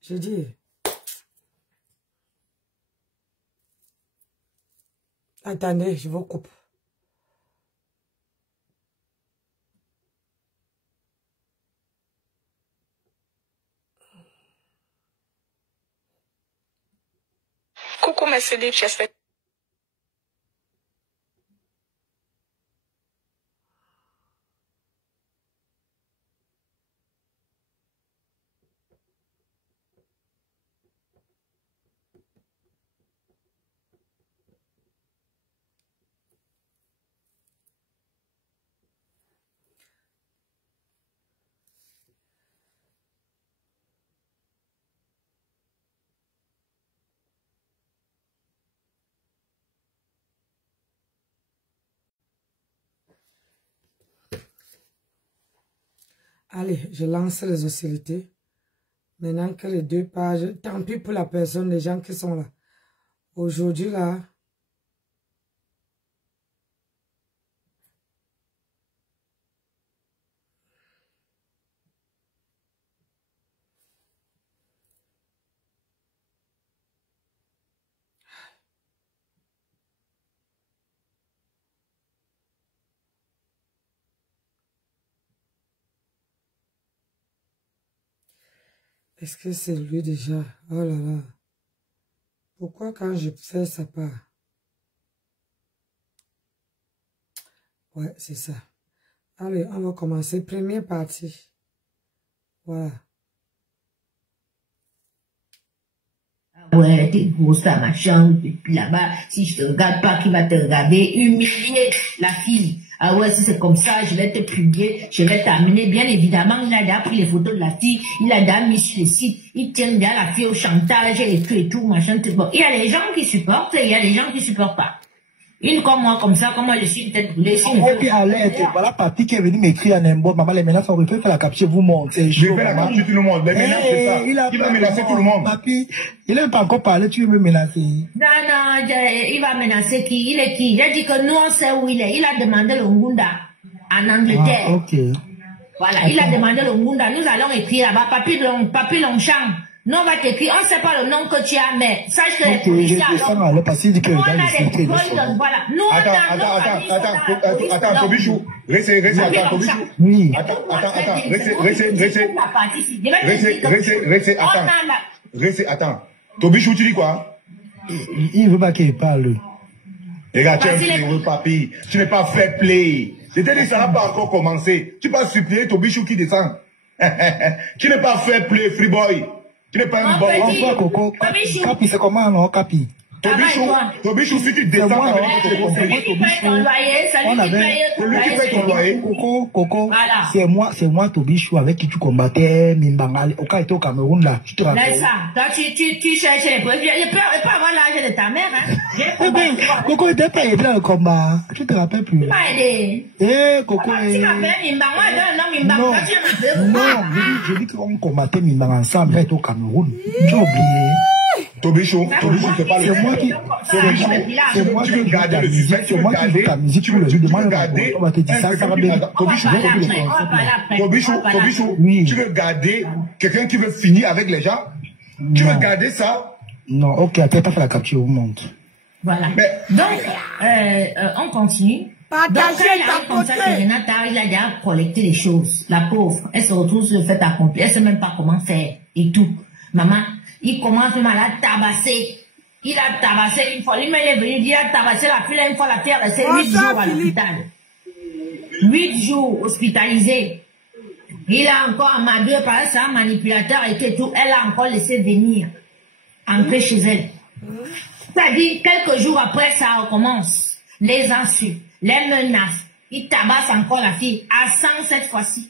J'ai dit. Attendez, je vous coupe. Coucou mes célibes, j'espère. Allez, je lance les hostilités. Maintenant que les 2 pages, tant pis pour la personne, les gens qui sont là. Aujourd'hui, là, est-ce que c'est lui déjà? Oh là là. Pourquoi quand je fais ça part? Ouais, c'est ça. Allez, on va commencer. Première partie. Voilà. Ouais, t'es grosse à ma chambre, et puis là-bas, si je te regarde pas, qui va te regarder, humilier la fille. Ah ouais, si c'est comme ça, je vais te publier, je vais t'amener. Bien évidemment, il a déjà pris les photos de la fille, il a déjà mis sur le site, il tient bien la fille au chantage et tout, machin, tout. Bon, il y a des gens qui supportent et il y a des gens qui supportent pas. Une comme moi, comme ça, comment je suis une tête brûlée. Et puis à l'aide, voilà papi qui est venu m'écrire en inbox, maman, les menaces, on refait faire la capture, vous montez. Je fais la capture, tout le monde. Les menaces, c'est ça. Il va menacer tout le monde. Papi, il n'a pas encore parlé, tu veux me menacer. Non, il va menacer qui? Il est qui? Il a dit que nous, on sait où il est. Il a demandé le Ngunda en Angleterre. Ah, ok. Voilà, il a demandé le Ngunda. Nous allons écrire là-bas, papi Longchamp. Nous, on va t'écrire, on ne sait pas le nom que tu as, mais sache que les policiers... Le passé dit que voilà. Nous, Attends, Tobichou. Restez, attends, Tobichou. Oui. Attends. Tobichou, tu dis quoi? Il veut pas qu'il parle. Regarde, tu es un heureux papi. Tu n'es pas fair play. Je t'ai dit, ça n'a pas encore commencé. Tu vas supplier Tobichou qui descend. Tu n'es pas fair play, free boy. Tu n'es pas un bon. Bonsoir, Coco. Capi, c'est comment, non, Capi? Tobichou, si tu descends avec celui qui fait ton loyer. Coco, c'est moi, Tobichou, avec qui tu combattais Mimbangal, au cas où tu es au Cameroun, là. Tu te rappelles? Mais ça, toi, tu cherches les preuves. Il peut pas avoir l'âge de ta mère, hein. Coco, il t'a pas aidé dans le combat. Tu te rappelles plus? Tu m'as aidé. Coco. Tu m'appelles Mimbang, moi, non, Mimbang, non, je dis qu'on combattait Mimbang ensemble, avec au Cameroun. Tu as oublié. Tobichou, c'est pas le moi qui, c'est moi qui veux garder le sujet, c'est moi qui veux ta musique, tu veux le demander, on va te dire ça, ça va bien. Tobichou, tu veux garder quelqu'un qui veut finir avec les gens? Tu veux garder ça? Non, ok, attends, pas fait la capture, vous montre. Voilà. Donc, on continue. Partagez comme ça, Renata, il a déjà collecté les choses. La pauvre, elle se retrouve sur le fait accompli, elle sait même pas comment faire et tout. Maman, il commence même à la tabasser. Il a tabassé une fois. Il m'est venu, il a tabassé la fille une fois, la fille est restée 8 jours à l'hôpital. 8 jours hospitalisé. Il a encore amadoué par ça, manipulateur et tout. Elle a encore laissé venir. Entrer chez elle. C'est-à-dire, quelques jours après, ça recommence. Les insultes, les menaces. Il tabasse encore la fille. À 100 cette fois-ci.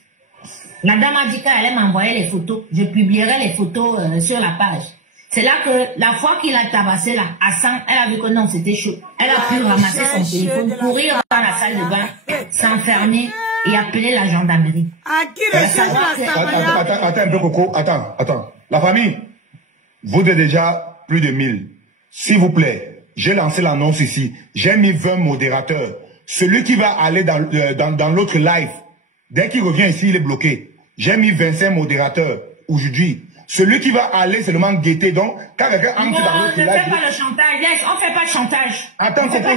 La dame a dit qu'elle allait m'envoyer les photos. Je publierai les photos sur la page. C'est là que la fois qu'il a tabassé là, à 100, elle a vu que non, c'était chaud. Elle a pu ramasser son téléphone, courir dans la salle de bain, s'enfermer et appeler la gendarmerie. Attends un peu, Coco. Attends. La famille, vous êtes déjà plus de 1000. S'il vous plaît, j'ai lancé l'annonce ici. J'ai mis 20 modérateurs. Celui qui va aller dans l'autre live, dès qu'il revient ici, il est bloqué. J'ai mis 25 modérateurs. aujourd'hui. Celui qui va aller seulement guetter. Donc, quand quelqu'un entre dans l'autre live... Non, ne fais pas le chantage. On ne fait pas de chantage. Attends, Coco,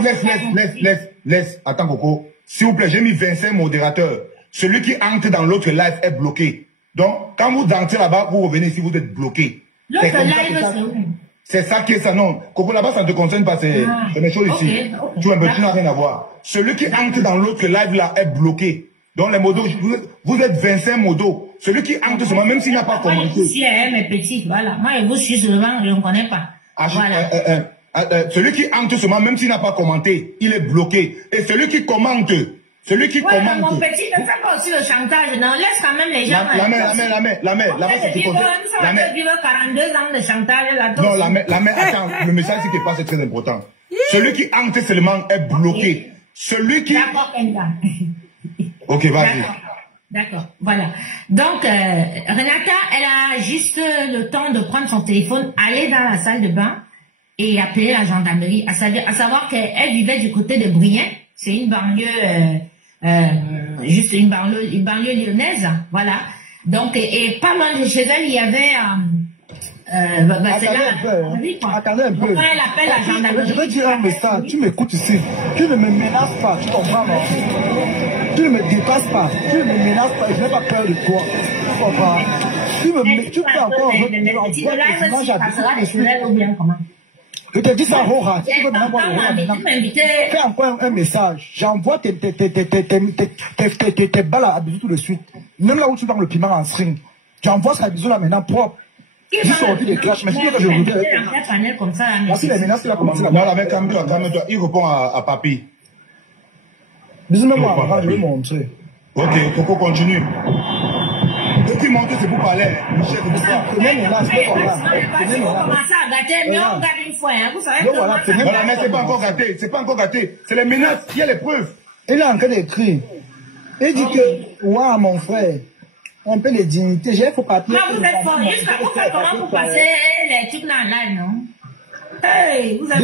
laisse. Attends, Coco. S'il vous plaît, j'ai mis 25 modérateurs. Celui qui entre dans l'autre live est bloqué. Donc, quand vous entrez là-bas, vous revenez ici, vous êtes bloqué. L'autre live, c'est où? C'est ça qui est ça, non. Coco, là-bas, ça ne te concerne pas, c'est mes choses ici. Tu n'as rien à voir. Celui qui entre dans l'autre live, là, est bloqué. Donc, les modos, vous êtes 25 modos. Celui qui entre seulement, même s'il n'a pas commenté. Ici, mes petits, voilà. Moi, je vous suis souvent, je ne connais pas. Voilà. Celui qui entre seulement, même s'il n'a pas commenté, il est bloqué. Et celui qui commente, Mon petit, ne fais pas aussi le chantage, non. Laisse quand même les gens. La mère, là-bas, c'est tout comme ça. La mère. Vivre 42 ans de chantage, là. Non, la mère, attends, le message qui passe est très important. Celui qui entre seulement est bloqué. Celui qui... D'accord, ok, vas-y. D'accord, voilà. Donc, Renata, elle a juste le temps de prendre son téléphone, aller dans la salle de bain et appeler la gendarmerie. À savoir qu'elle vivait du côté de Brienne. C'est une banlieue, juste une banlieue lyonnaise, voilà. Donc, et pas loin de chez elle, il y avait... Attendez un peu. Quand elle appelle la gendarmerie... Je veux dire un message, tu m'écoutes ici. Tu ne me menaces pas, tu comprends, non? Tu ne me dépasses pas, tu ne me menaces pas, je n'ai pas peur de toi. Tu comprends? Tu peux encore... Je te dis ça, Rora. Fais encore un message. J'envoie tes balles à bisous tout de suite. Même là où tu parles le piment en string. J'envoie ça à bisous là maintenant propre. J'ai sorti des clashs, mais c'est que je vous dis. Voici les menaces qu'il a commencé là. Non, la mec, calme-toi. Il répond à Papi. Bisous, même moi, je vais montrer. Ok, Coco continue. Dès qu'il monte, c'est pour parler. Michel, c'est pour ça. On commence à gâter, mais on garde une fois. Vous savez voilà, mais c'est pas encore gâté. C'est pas encore gâté. C'est les menaces. Il y a les preuves. Il est en train d'écrire. Il dit que, ouais, mon frère, un peu de dignité. J'ai faut papier. Non, vous êtes fort. Jusqu'à comment vous passez les trucs dans la live, non? Hey, vous êtes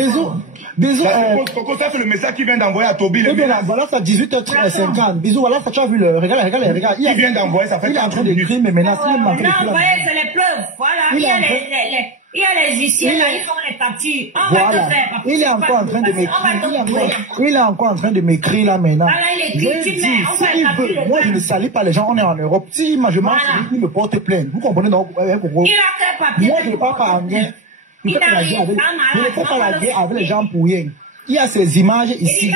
Bisous. Coco, ça c'est le message qui vient d'envoyer à Toby. Voilà, ça 18h50. Bisous, voilà, ça tu as vu le. Regarde. Il vient d'envoyer, ça fait. Il est en train d'écrire mes menaces. Non, voyez, c'est les preuves. Voilà. Il y a les huissiers là, ils font les captures. On va te faire. Il est encore en train de m'écrire. Il est encore en train de m'écrire là maintenant. Voilà, il écrit. Moi, je ne salue pas les gens, on est en Europe. Si moi je marche, il me porte plainte. Vous comprenez donc? Il a quel papier? Moi, je ne parle pas anglais. Je ne fais pas la guerre avec les gens pour rien. Il y a ces images ici.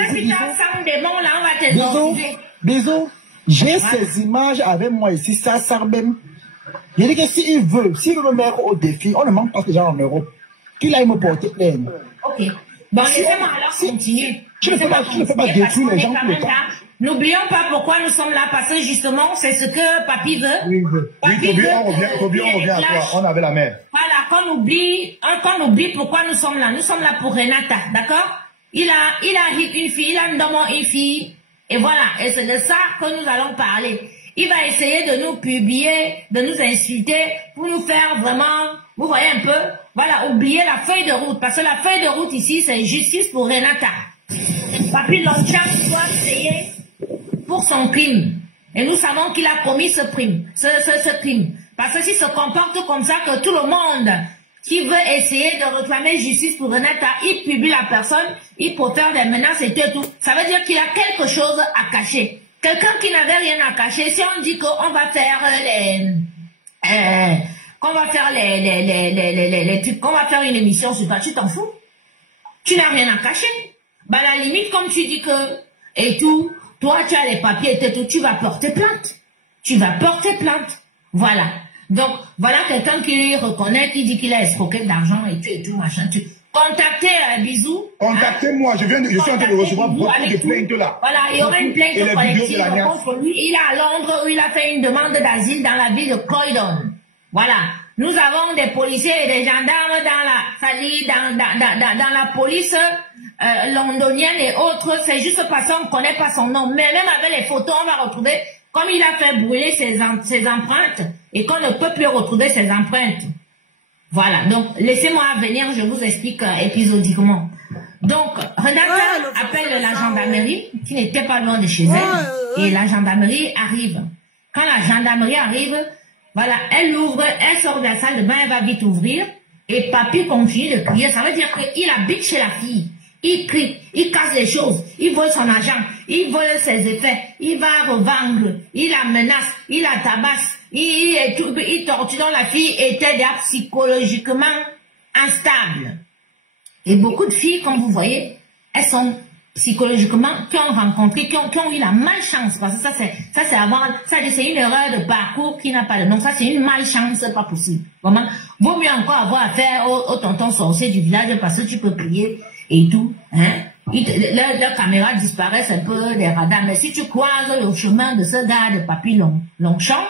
Bisous. J'ai ces images avec moi ici. Ça sert même. Je dis que s'il veut me mettre au défi, on ne manque pas ces gens en Europe. Qu'il aille me porter plainte. Ok. Bon, laissez-moi alors continuer. Tu ne fais pas détruire les gens tout le temps. N'oublions pas pourquoi nous sommes là, parce que justement, c'est ce que Papy veut. Oui, on revient à toi. On avait la mère. Voilà, qu'on oublie pourquoi nous sommes là. Nous sommes là pour Renata, d'accord? Il a une fille, il a une fille. Et voilà, et c'est de ça que nous allons parler. Il va essayer de nous publier, de nous insulter, pour nous faire vraiment, vous voyez un peu, voilà, oublier la feuille de route. Parce que la feuille de route ici, c'est justice pour Renata. Papy Longchamp doit payer pour son crime. Et nous savons qu'il a commis ce crime. Parce que s'il se comporte comme ça, que tout le monde qui veut essayer de réclamer justice pour Renata, il publie la personne, il profère des menaces et tout. Ça veut dire qu'il a quelque chose à cacher. Quelqu'un qui n'avait rien à cacher, si on dit qu'on va faire qu'on va faire une émission sur toi, tu t'en fous? Tu n'as rien à cacher. Bah, à la limite, comme tu dis que, et tout, toi, tu as les papiers et tout, tu vas porter plainte. Voilà. Donc, voilà quelqu'un qui reconnaît, qui dit qu'il a escroqué de l'argent et tout, machin, Contactez Bisous. Contactez-moi, je suis en train de recevoir beaucoup de plaintes là. Voilà, il y aura une plainte collective contre lui. Il est à Londres où il a fait une demande d'asile dans la ville de Croydon. Voilà. Nous avons des policiers et des gendarmes dans la police londonienne et autres. C'est juste parce qu'on ne connaît pas son nom. Mais même avec les photos, on va retrouver comme il a fait brûler ses empreintes et qu'on ne peut plus retrouver ses empreintes. Voilà, donc laissez-moi venir, je vous explique épisodiquement. Donc, Renata appelle la gendarmerie, qui n'était pas loin de chez elle, et la gendarmerie arrive. Quand la gendarmerie arrive, Voilà, elle ouvre, elle sort de la salle de bain, elle va vite ouvrir. Et papy continue de crier. Ça veut dire qu'il habite chez la fille. Il crie, il casse les choses, il vole son argent, il vole ses effets, il va revendre, il la menace, il la tabasse, il torture. Donc la fille était déjà psychologiquement instable. Et beaucoup de filles, comme vous voyez, elles sont psychologiquement, qui ont rencontré, qui ont eu la malchance, parce que ça c'est une erreur de parcours qui n'a pas de nom, ça c'est une malchance, pas possible. Vraiment, vaut mieux encore avoir affaire au tonton sorcier du village, parce que tu peux prier et tout, hein. Leur caméra disparaissent un peu des radars, mais si tu croises le chemin de ce gars de Papy Longchamp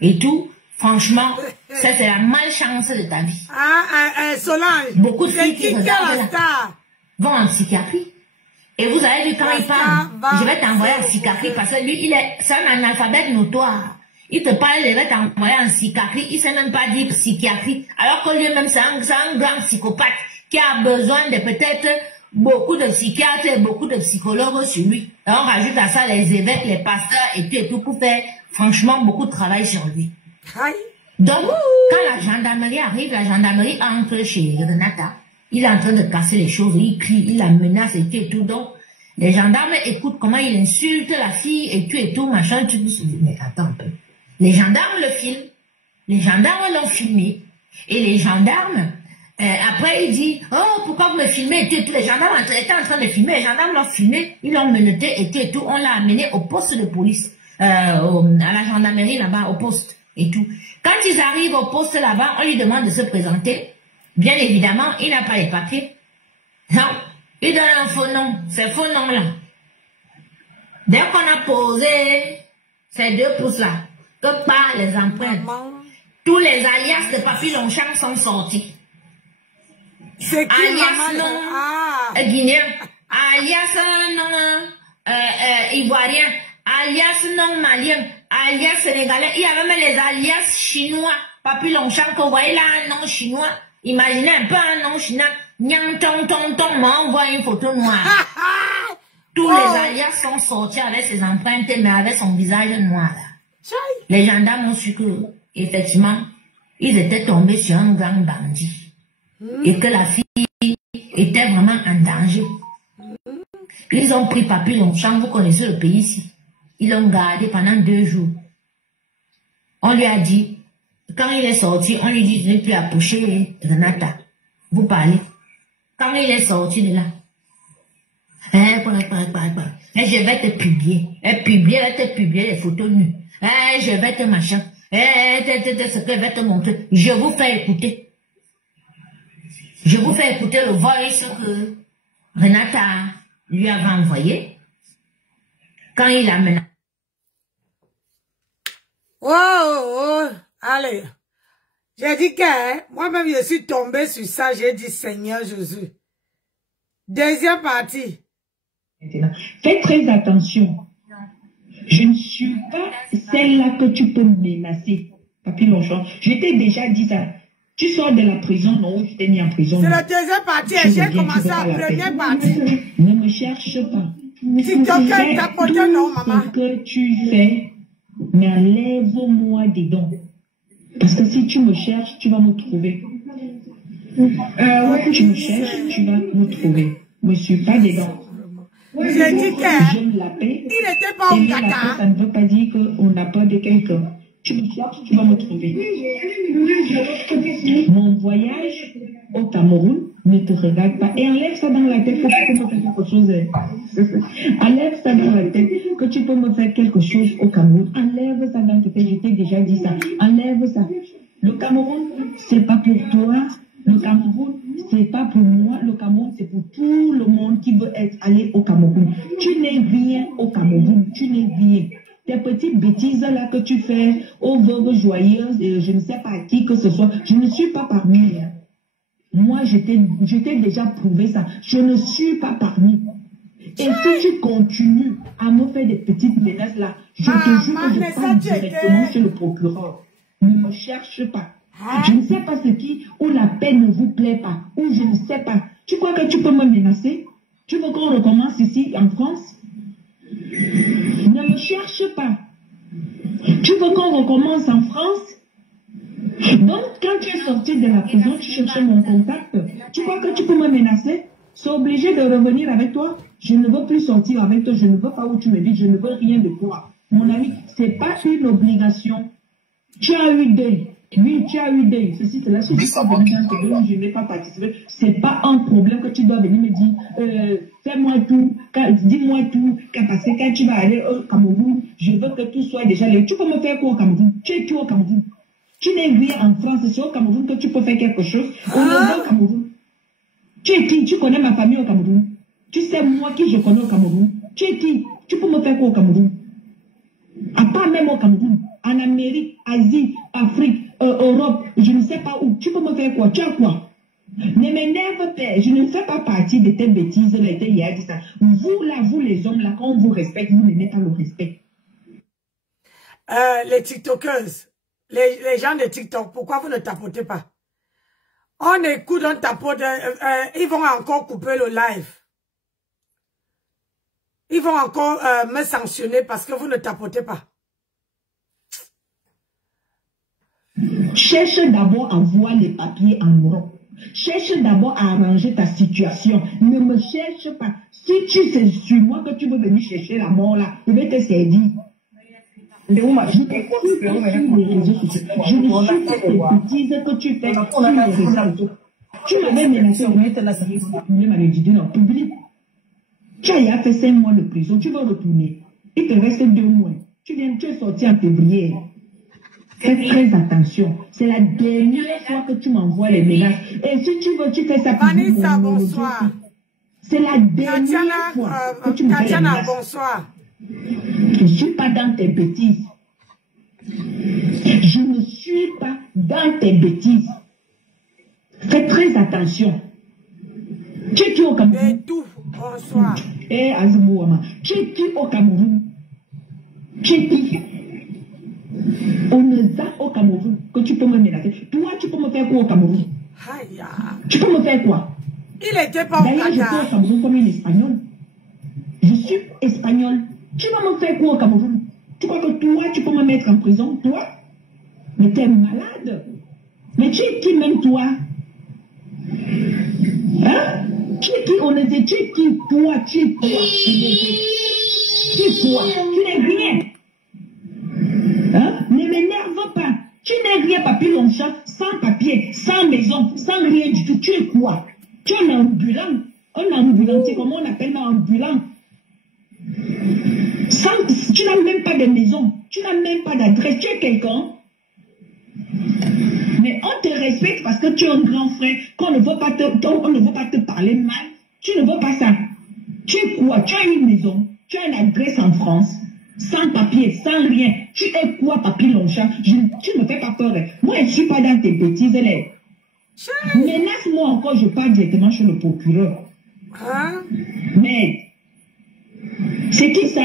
et tout, franchement, ça c'est la malchance de ta vie. Solange, beaucoup de filles qui regardent là, vont en psychiatrie. Et vous avez vu quand il parle, je vais t'envoyer en psychiatrie parce que lui, c'est un analphabète notoire. Il te parle, je vais t'envoyer en psychiatrie, il ne sait même pas dire psychiatrie. Alors que lui-même, c'est un grand psychopathe qui a besoin de peut-être beaucoup de psychiatres et beaucoup de psychologues sur lui. Et on rajoute à ça les évêques, les pasteurs et tout pour faire franchement beaucoup de travail sur lui. Donc, quand la gendarmerie arrive, la gendarmerie entre chez Renata. Il est en train de casser les choses, il crie, il la menace et tout. Donc, les gendarmes écoutent comment il insulte la fille et tout, machin. Tu te dis, mais attends un peu. Les gendarmes le filment. Les gendarmes l'ont filmé. Et les gendarmes, après il dit, oh, pourquoi vous me filmez et tout. Les gendarmes étaient en train de filmer. Les gendarmes l'ont filmé, ils l'ont menotté et tout. On l'a amené au poste de police, à la gendarmerie là-bas, au poste et tout. Quand ils arrivent au poste là-bas, on lui demande de se présenter. Bien évidemment, il n'a pas les papiers. Non, il donne un faux nom. Ces faux noms-là. Dès qu'on a posé ces 2 pouces-là, que par les empreintes, tous les alias de Papy Longchamp sont sortis. C'est qui, alias non guinéen, alias non ivoirien, alias non malien, alias sénégalais. Il y avait même les alias chinois. Papy Longchamp, que vous voyez là, un nom chinois. Imaginez un peu un nom chinois. Nyang tong tong tong, m'envoie une photo noire. Tous les alias sont sortis avec ses empreintes, mais avec son visage noir. Les gendarmes ont su que, effectivement, ils étaient tombés sur un grand bandit. Et que la fille était vraiment en danger. Ils ont pris Papy Longchamp, vous connaissez le pays ici. Ils l'ont gardé pendant 2 jours. On lui a dit, quand il est sorti, on lui dit de ne plus approcher Renata. Vous parlez. Quand il est sorti de là, je vais te publier. Elle te publier les photos nues. Je vais te machin. Ce que je vais te montrer. Je vous fais écouter. Je vous fais écouter le voice que Renata lui avait envoyé. Quand il a menacé. Oh. Allez, j'ai dit que moi-même je suis tombée sur ça, j'ai dit Seigneur Jésus. Deuxième partie. Maintenant, fais très attention. Je ne suis pas celle-là que tu peux menacer. Papy Longchamp, je t'ai déjà dit ça. Tu sors de la prison, non, je t'ai mis en prison. C'est la deuxième partie, j'ai commencé la première partie. Ne me cherche pas. Si quelqu'un t'a porté, non, maman. Ce que tu fais, mais enlève-moi des dons. Parce que si tu me cherches, tu vas me trouver. Tu me cherches, tu vas me trouver. Je ne suis pas dedans. J'ai dit j'aime la paix. Il n'était pas au Dakar. La paix, ça ne veut pas dire qu'on n'a pas de quelqu'un. Tu me cherches, tu vas me trouver. Mon voyage au Cameroun ne te regarde pas. Et enlève ça dans la tête que tu peux me faire quelque chose. Enlève ça dans la tête que tu peux me faire quelque chose au Cameroun. Enlève ça dans ta tête. Je t'ai déjà dit ça. Enlève ça. Le Cameroun, c'est pas pour toi. Le Cameroun, c'est pas pour moi. Le Cameroun, c'est pour tout le monde qui veut aller au Cameroun. Tu n'es rien au Cameroun. Tu n'es rien. Tes petites bêtises là que tu fais aux veuves joyeuses et je ne sais pas à qui que ce soit, je ne suis pas parmi. Moi, je t'ai déjà prouvé ça. Je ne suis pas parmi. Et si tu continues à me faire des petites menaces là, je te jure que je passe directement chez le procureur. Ne me cherche pas. Je ne sais pas ce qui, ou la paix ne vous plaît pas, ou je ne sais pas. Tu crois que tu peux me menacer? Tu veux qu'on recommence ici en France? Ne me cherche pas. Tu veux qu'on recommence en France? Donc, quand tu es sorti de la prison, tu cherchais mon contact. Tu crois que tu peux me menacer? C'est obligé de revenir avec toi. Je ne veux plus sortir avec toi. Je ne veux pas où tu me dis. Je ne veux rien de toi. Mon ami, c'est pas une obligation. Tu as eu deuil. Oui, tu as eu deuil. Ceci, c'est là. Si je suis venu dans ce deuil, je n'ai pas participé. C'est pas un problème que tu dois venir me dire, fais-moi tout, dis-moi tout, parce que quand tu vas aller au Cameroun, je veux que tout soit déjà là. Tu peux me faire quoi au Cameroun? Tu es qui au Cameroun? Tu n'es rien en France, c'est au Cameroun que tu peux faire quelque chose. On est au Cameroun. Tu es qui? Tu connais ma famille au Cameroun? Tu sais moi qui je connais au Cameroun? Tu es qui? Tu peux me faire quoi au Cameroun? À part même au Cameroun, en Amérique, Asie, Afrique, Europe, je ne sais pas où. Tu peux me faire quoi? Tu as quoi? Ne m'énerve pas. Je ne fais pas partie de tes bêtises. Dit ça. Vous là, vous les hommes là, quand on vous respecte, vous n'aimez pas le respect. Les TikTokers, les gens de TikTok, pourquoi vous ne tapotez pas? On écoute, on tapote, ils vont encore couper le live. Ils vont encore me sanctionner parce que vous ne tapotez pas. Cherche d'abord à voir les papiers en Europe. Cherche d'abord à arranger ta situation. Ne me cherche pas. Si tu sais sur moi que tu veux venir chercher la mort là, je vais te servir. Je ne suis pas sur tes bêtises que tu fais sur les réseaux. Tu m'avais menacé de mettre la maladie en public. Tu as fait 5 mois de prison, tu vas retourner. Il te reste 2 mois. Tu es sorti en février. Fais très attention. C'est la dernière fois que tu m'envoies les menaces. Et si tu veux, tu fais ça pour Vanessa, bonsoir. C'est la dernière fois que tu m'envoies les menaces. Bonsoir. Je ne suis pas dans tes bêtises. Je ne suis pas dans tes bêtises. Fais très attention. Tu es qui au Cameroun? Bonsoir. Eh, Azimouama. Tu es qui au Cameroun? Tu es qui? On est là au Cameroun que tu peux me menacer. Toi, tu peux me faire quoi au Cameroun? Tu peux me faire quoi? Il était pas au Qatar. D'ailleurs, je suis au Cameroun comme une Espagnole. Je suis espagnole. Tu vas me faire quoi au Cameroun? Tu crois que toi, tu peux me mettre en prison? Toi? Mais t'es malade. Mais tu es qui même toi? Hein? Tu es qui? On était, tu es qui? Toi, tu es quoi? Tu es quoi? Tu n'es rien. Hein? Ne m'énerve pas. Tu n'es rien, papy Longchamp, sans papier, sans maison, sans rien du tout. Tu es quoi? Tu es un ambulant. Un ambulancier, comment on appelle un ambulant? Tu n'as même pas de maison. Tu n'as même pas d'adresse. Tu es quelqu'un. Mais on te respecte parce que tu es un grand frère, qu'on ne veut pas te parler mal. Tu ne veux pas ça. Tu es quoi? Tu as une maison. Tu as une adresse en France. Sans papier, sans rien. Tu es quoi, papy Longchamp? Tu ne me fais pas peur. Moi, je ne suis pas dans tes bêtises. Menace-moi encore, je pars directement chez le procureur. Hein? Mais, c'est qui ça?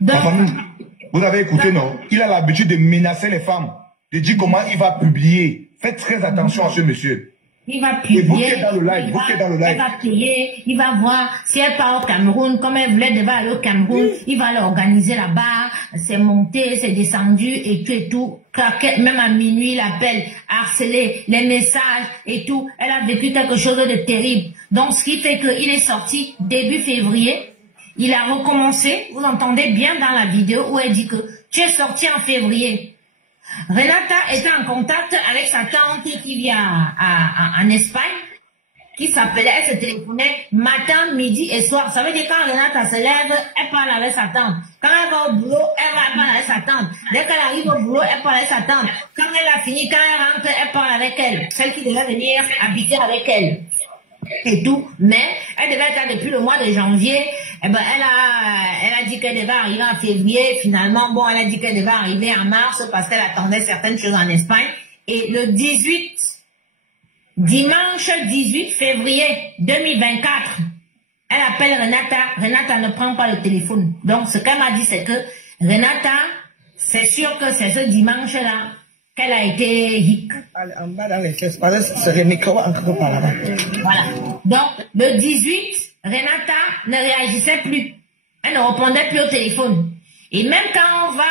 La famille, vous avez écouté, non? Il a l'habitude de menacer les femmes, de dire comment il va publier. Faites très attention à ce monsieur. Il va publier, vous qui êtes dans le live, elle va payer, il va voir, si elle part au Cameroun, comme elle voulait devoir aller au Cameroun, il va l'organiser là-bas, c'est monté, c'est descendu et tout et tout. Même à minuit, il appelle, harceler, les messages et tout. Elle a vécu quelque chose de terrible. Donc, ce qui fait qu'il est sorti début février, il a recommencé, vous entendez bien dans la vidéo où elle dit que tu es sorti en février. Renata était en contact avec sa tante qui vit en Espagne, qui s'appelait, elle se téléphonait matin, midi et soir. Ça veut dire quand Renata se lève, elle parle avec sa tante. Quand elle va au boulot, elle parle avec sa tante. Dès qu'elle arrive au boulot, elle parle avec sa tante. Quand elle a fini, quand elle rentre, elle parle avec elle. Celle qui devait venir habiter avec elle. Et tout, mais elle devait être là depuis le mois de janvier. Eh ben, elle a dit qu'elle devait arriver en février. Finalement, bon, elle a dit qu'elle devait arriver en mars parce qu'elle attendait certaines choses en Espagne. Et le dimanche 18 février 2024, elle appelle Renata. Renata ne prend pas le téléphone. Donc, ce qu'elle m'a dit, c'est que Renata, c'est sûr que c'est ce dimanche-là qu'elle a été hic. En bas dans les fesses, c'est le micro encore par là-bas. Voilà. Donc, le 18, Renata ne réagissait plus. Elle ne répondait plus au téléphone. Et même quand on va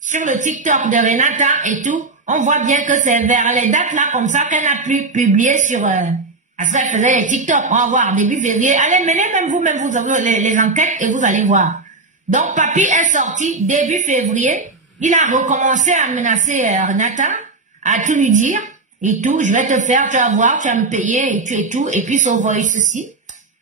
sur le TikTok de Renata et tout, on voit bien que c'est vers les dates là comme ça qu'elle n'a plus publié sur... parce qu'elle faisait les TikTok, on va voir, début février. Allez, menez même vous avez les enquêtes et vous allez voir. Donc, Papy est sorti début février. Il a recommencé à menacer Renata, à tout lui dire et tout. Je vais te faire, tu vas voir, tu vas me payer et tout. Et puis, son voice ceci.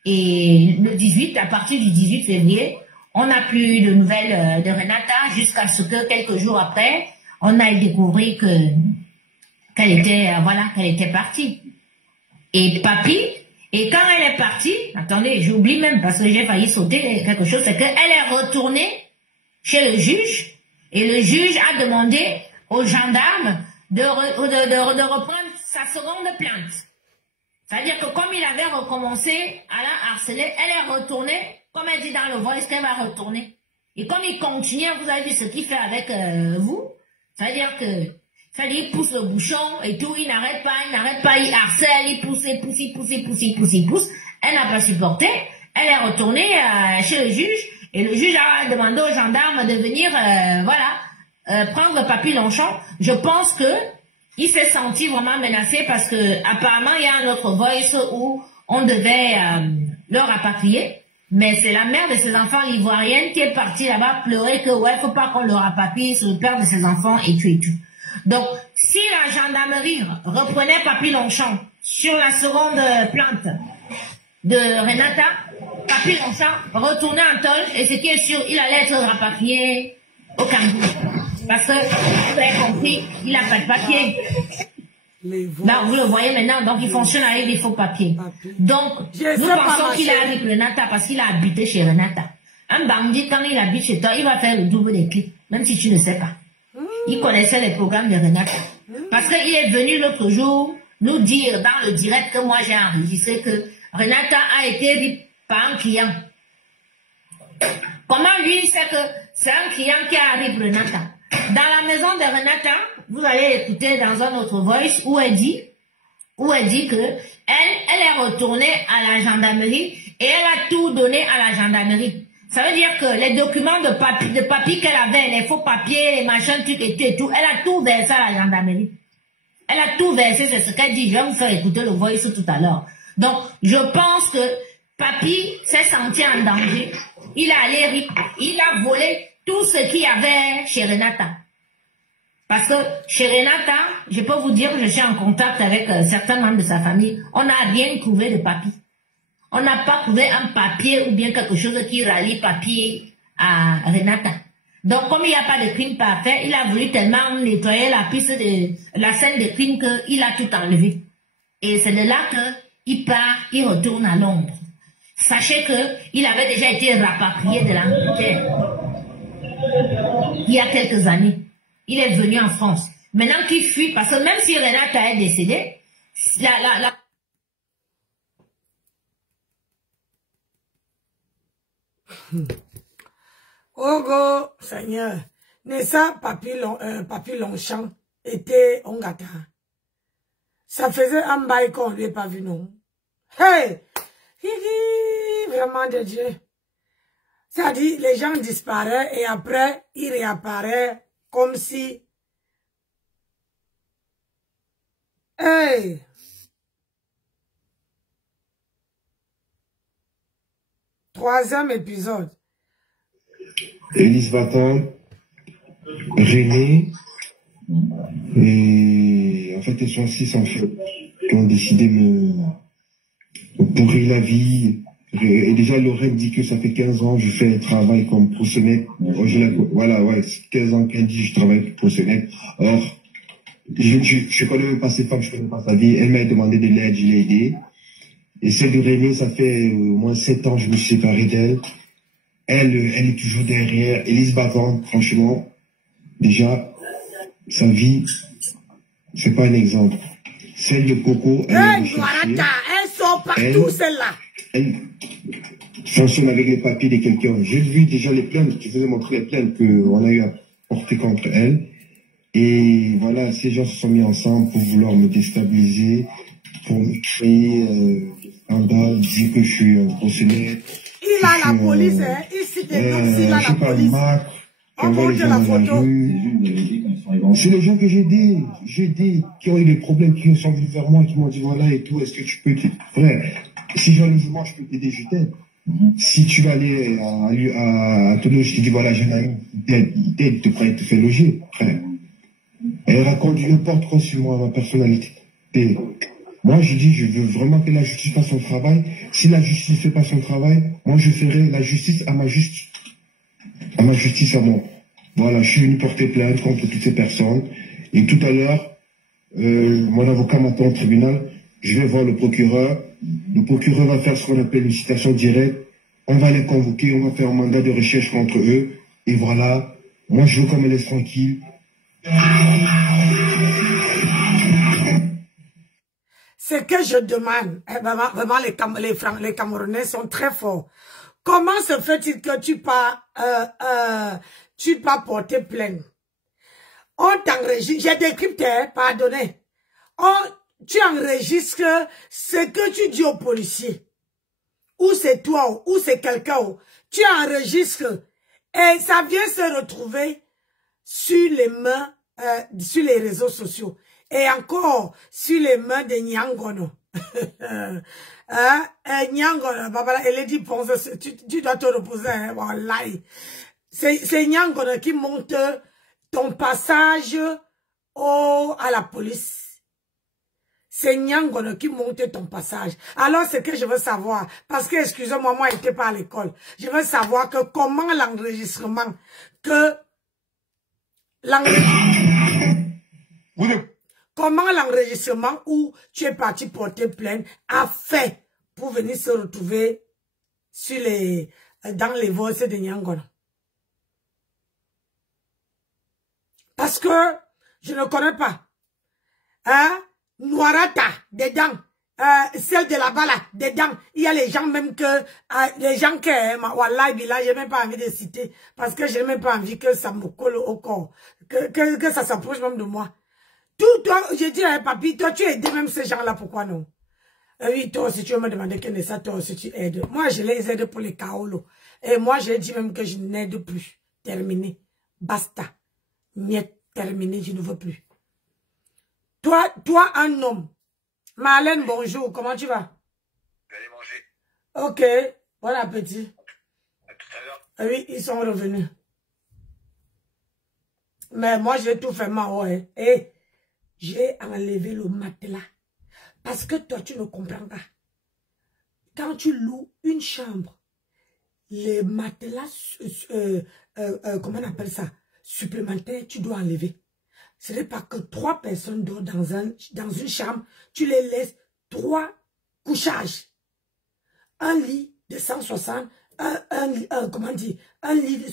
Et le 18, à partir du 18 février, on n'a plus eu de nouvelles de Renata jusqu'à ce que quelques jours après, on a découvert qu'elle était partie. Et Papy, et quand elle est partie, attendez, j'oublie même parce que j'ai failli sauter quelque chose, c'est qu'elle est retournée chez le juge et le juge a demandé aux gendarmes de reprendre sa seconde plainte. C'est-à-dire que comme il avait recommencé à la harceler, elle est retournée, comme elle dit dans le voice qu'elle va retourner. Et comme il continue, vous avez vu ce qu'il fait avec vous, c'est-à-dire que il pousse le bouchon et tout, il n'arrête pas, il harcèle, il pousse. Elle n'a pas supporté, elle est retournée chez le juge et le juge a demandé aux gendarmes de venir, prendre Papy Longchamp. Je pense que il s'est senti vraiment menacé parce que apparemment il y a un autre voice où on devait le rapatrier, mais c'est la mère de ses enfants l'ivoirienne qui est partie là-bas pleurer que ouais, faut pas qu'on le rapatrie, c'est le père de ses enfants et tout. Donc, si la gendarmerie reprenait Papy Longchamp sur la seconde plainte de Renata, Papy Longchamp retournait en tôle et ce qui est sûr, il allait être rapatrié au Cameroun. Parce que, vous avez compris, il n'a pas de papier. Là, vous le voyez maintenant, donc il fonctionne avec des faux papiers. Donc, nous pensons qu'il a avec Renata parce qu'il a habité chez Renata. Un bandit, quand il habite chez toi, il va faire le double des clics, même si tu ne sais pas. Il connaissait les programmes de Renata. Parce qu'il est venu l'autre jour nous dire dans le direct que moi j'ai enregistré que Renata a été dit par un client. Comment lui sait que c'est un client qui a arrivé Renata? Dans la maison de Renata, vous allez écouter dans un autre voice où elle dit que elle est retournée à la gendarmerie et elle a tout donné à la gendarmerie. Ça veut dire que les documents de papier qu'elle avait, les faux papiers, les machins, trucs et tout, elle a tout versé à la gendarmerie. Elle a tout versé, c'est ce qu'elle dit. Je vais vous faire écouter le voice tout à l'heure. Donc, je pense que Papy s'est senti en danger. Il a volé tout ce qu'il y avait chez Renata. Parce que chez Renata, je peux vous dire que je suis en contact avec certains membres de sa famille. On n'a rien trouvé de Papy. On n'a pas trouvé un papier ou bien quelque chose qui rallie Papy à Renata. Donc, comme il n'y a pas de crime parfait, il a voulu tellement nettoyer la piste de la scène de crime qu'il a tout enlevé. Et c'est de là qu'il part, il retourne à Londres. Sachez qu'il avait déjà été rapatrié de l'Angleterre il y a quelques années. Il est venu en France. Maintenant qu'il fuit, parce que même si Renata est décédée, Ogo, Seigneur, n'est ça Papy Longchamp était Ongata. Ça faisait un bail qu'on ne lui ait pas vu, non? Hey! Vraiment de Dieu. Ça dit, les gens disparaissent et après, ils réapparaissent comme si... Hey! Troisième épisode. Élise Vatan, René, et en fait, ils sont 6 en fait, qui ont décidé de me pourrir la vie. Et déjà, Lorraine dit que ça fait 15 ans que je fais un travail comme professionnel. Voilà, ouais, 15 ans qu'elle dit que je travaille pour professionnel. Or, je connais même pas ces femmes, je connais pas sa vie. Elle m'a demandé de l'aide, je l'ai aidé. Et celle de René, ça fait au moins 7 ans que je me suis séparé d'elle. Elle est toujours derrière. Élise Vatan, franchement, déjà, sa vie, c'est pas un exemple. Celle de Coco, elles sont partout, celle-là. Elle fonctionne avec les papiers de quelqu'un. J'ai vu déjà les plaintes, je vous ai montré les plaintes qu'on a eu à porter contre elle. Et voilà, ces gens se sont mis ensemble pour vouloir me déstabiliser, pour créer le scandale, dire que je suis un prosélyte. Il a la police, hein. Ici, il a la police. On montre la photo. C'est les gens que j'ai dit, qui ont eu des problèmes, qui sont venus vers moi, qui m'ont dit voilà et tout, est-ce que tu peux... Frère, si j'ai un logement, je peux t'aider, je t'aide. Si tu vas aller à Tono, je te dis voilà, j'ai un ami, il t'aide, il te fait loger, frère. Elle raconte n'importe quoi sur moi, ma personnalité. Et moi, je dis, je veux vraiment que la justice fasse son travail. Si la justice ne fait pas son travail, moi, je ferai la justice à ma justice à moi. Voilà, je suis venu porter plainte contre toutes ces personnes. Et tout à l'heure, mon avocat m'attend au tribunal. Je vais voir le procureur. Le procureur va faire ce qu'on appelle une citation directe. On va les convoquer, on va faire un mandat de recherche contre eux. Et voilà, moi, je veux qu'on me laisse tranquille. Ce que je demande, vraiment les Camerounais sont très forts. Comment se fait-il que tu pas porter plainte? On t'enregistre, j'ai décrypté, pardonnez. Tu enregistres ce que tu dis aux policiers. Ou c'est toi, ou c'est quelqu'un. Tu enregistres et ça vient se retrouver sur les mains, sur les réseaux sociaux. Et encore sur les mains de Nyangono. Nyangono, elle dit, tu dois te reposer, hein, wallahi. C'est Nyangono qui monte ton passage à la police. C'est Nyangono qui monte ton passage. Alors, ce que je veux savoir, parce que, excusez-moi, moi, je n'étais pas à l'école. Je veux savoir que comment l'enregistrement, comment l'enregistrement où tu es parti porter plainte a fait pour venir se retrouver sur dans les voices de Nyangono. Parce que je ne connais pas. Hein? Noirata, dedans. Celle de là-bas, là, dedans. Il y a les gens même que... les gens que... Wallah, là, j'ai même pas envie de citer. Parce que j'ai même pas envie que ça me colle au corps. Que ça s'approche même de moi. Tout, toi, j'ai dit, hein, papi, toi, tu aides même ces gens-là, pourquoi non? Oui, toi aussi, tu veux me demander que ça, toi aussi, tu aides. Moi, je les aide pour les kaolo. Et moi, j'ai dit même que je n'aide plus. Terminé. Basta. Niet. Terminé, je ne veux plus. Toi, un homme. Marlène, bonjour, comment tu vas? Je vais aller manger. Ok, bon appétit. À tout à l'heure. Oui, ils sont revenus. Mais moi, j'ai tout fait ma ouais. Et j'ai enlevé le matelas. Parce que toi, tu ne comprends pas. Quand tu loues une chambre, les matelas, comment on appelle ça? Supplémentaires, tu dois enlever. Ce n'est pas que 3 personnes dorment dans une chambre, tu les laisses 3 couchages. Un lit de 160, comment dire, un lit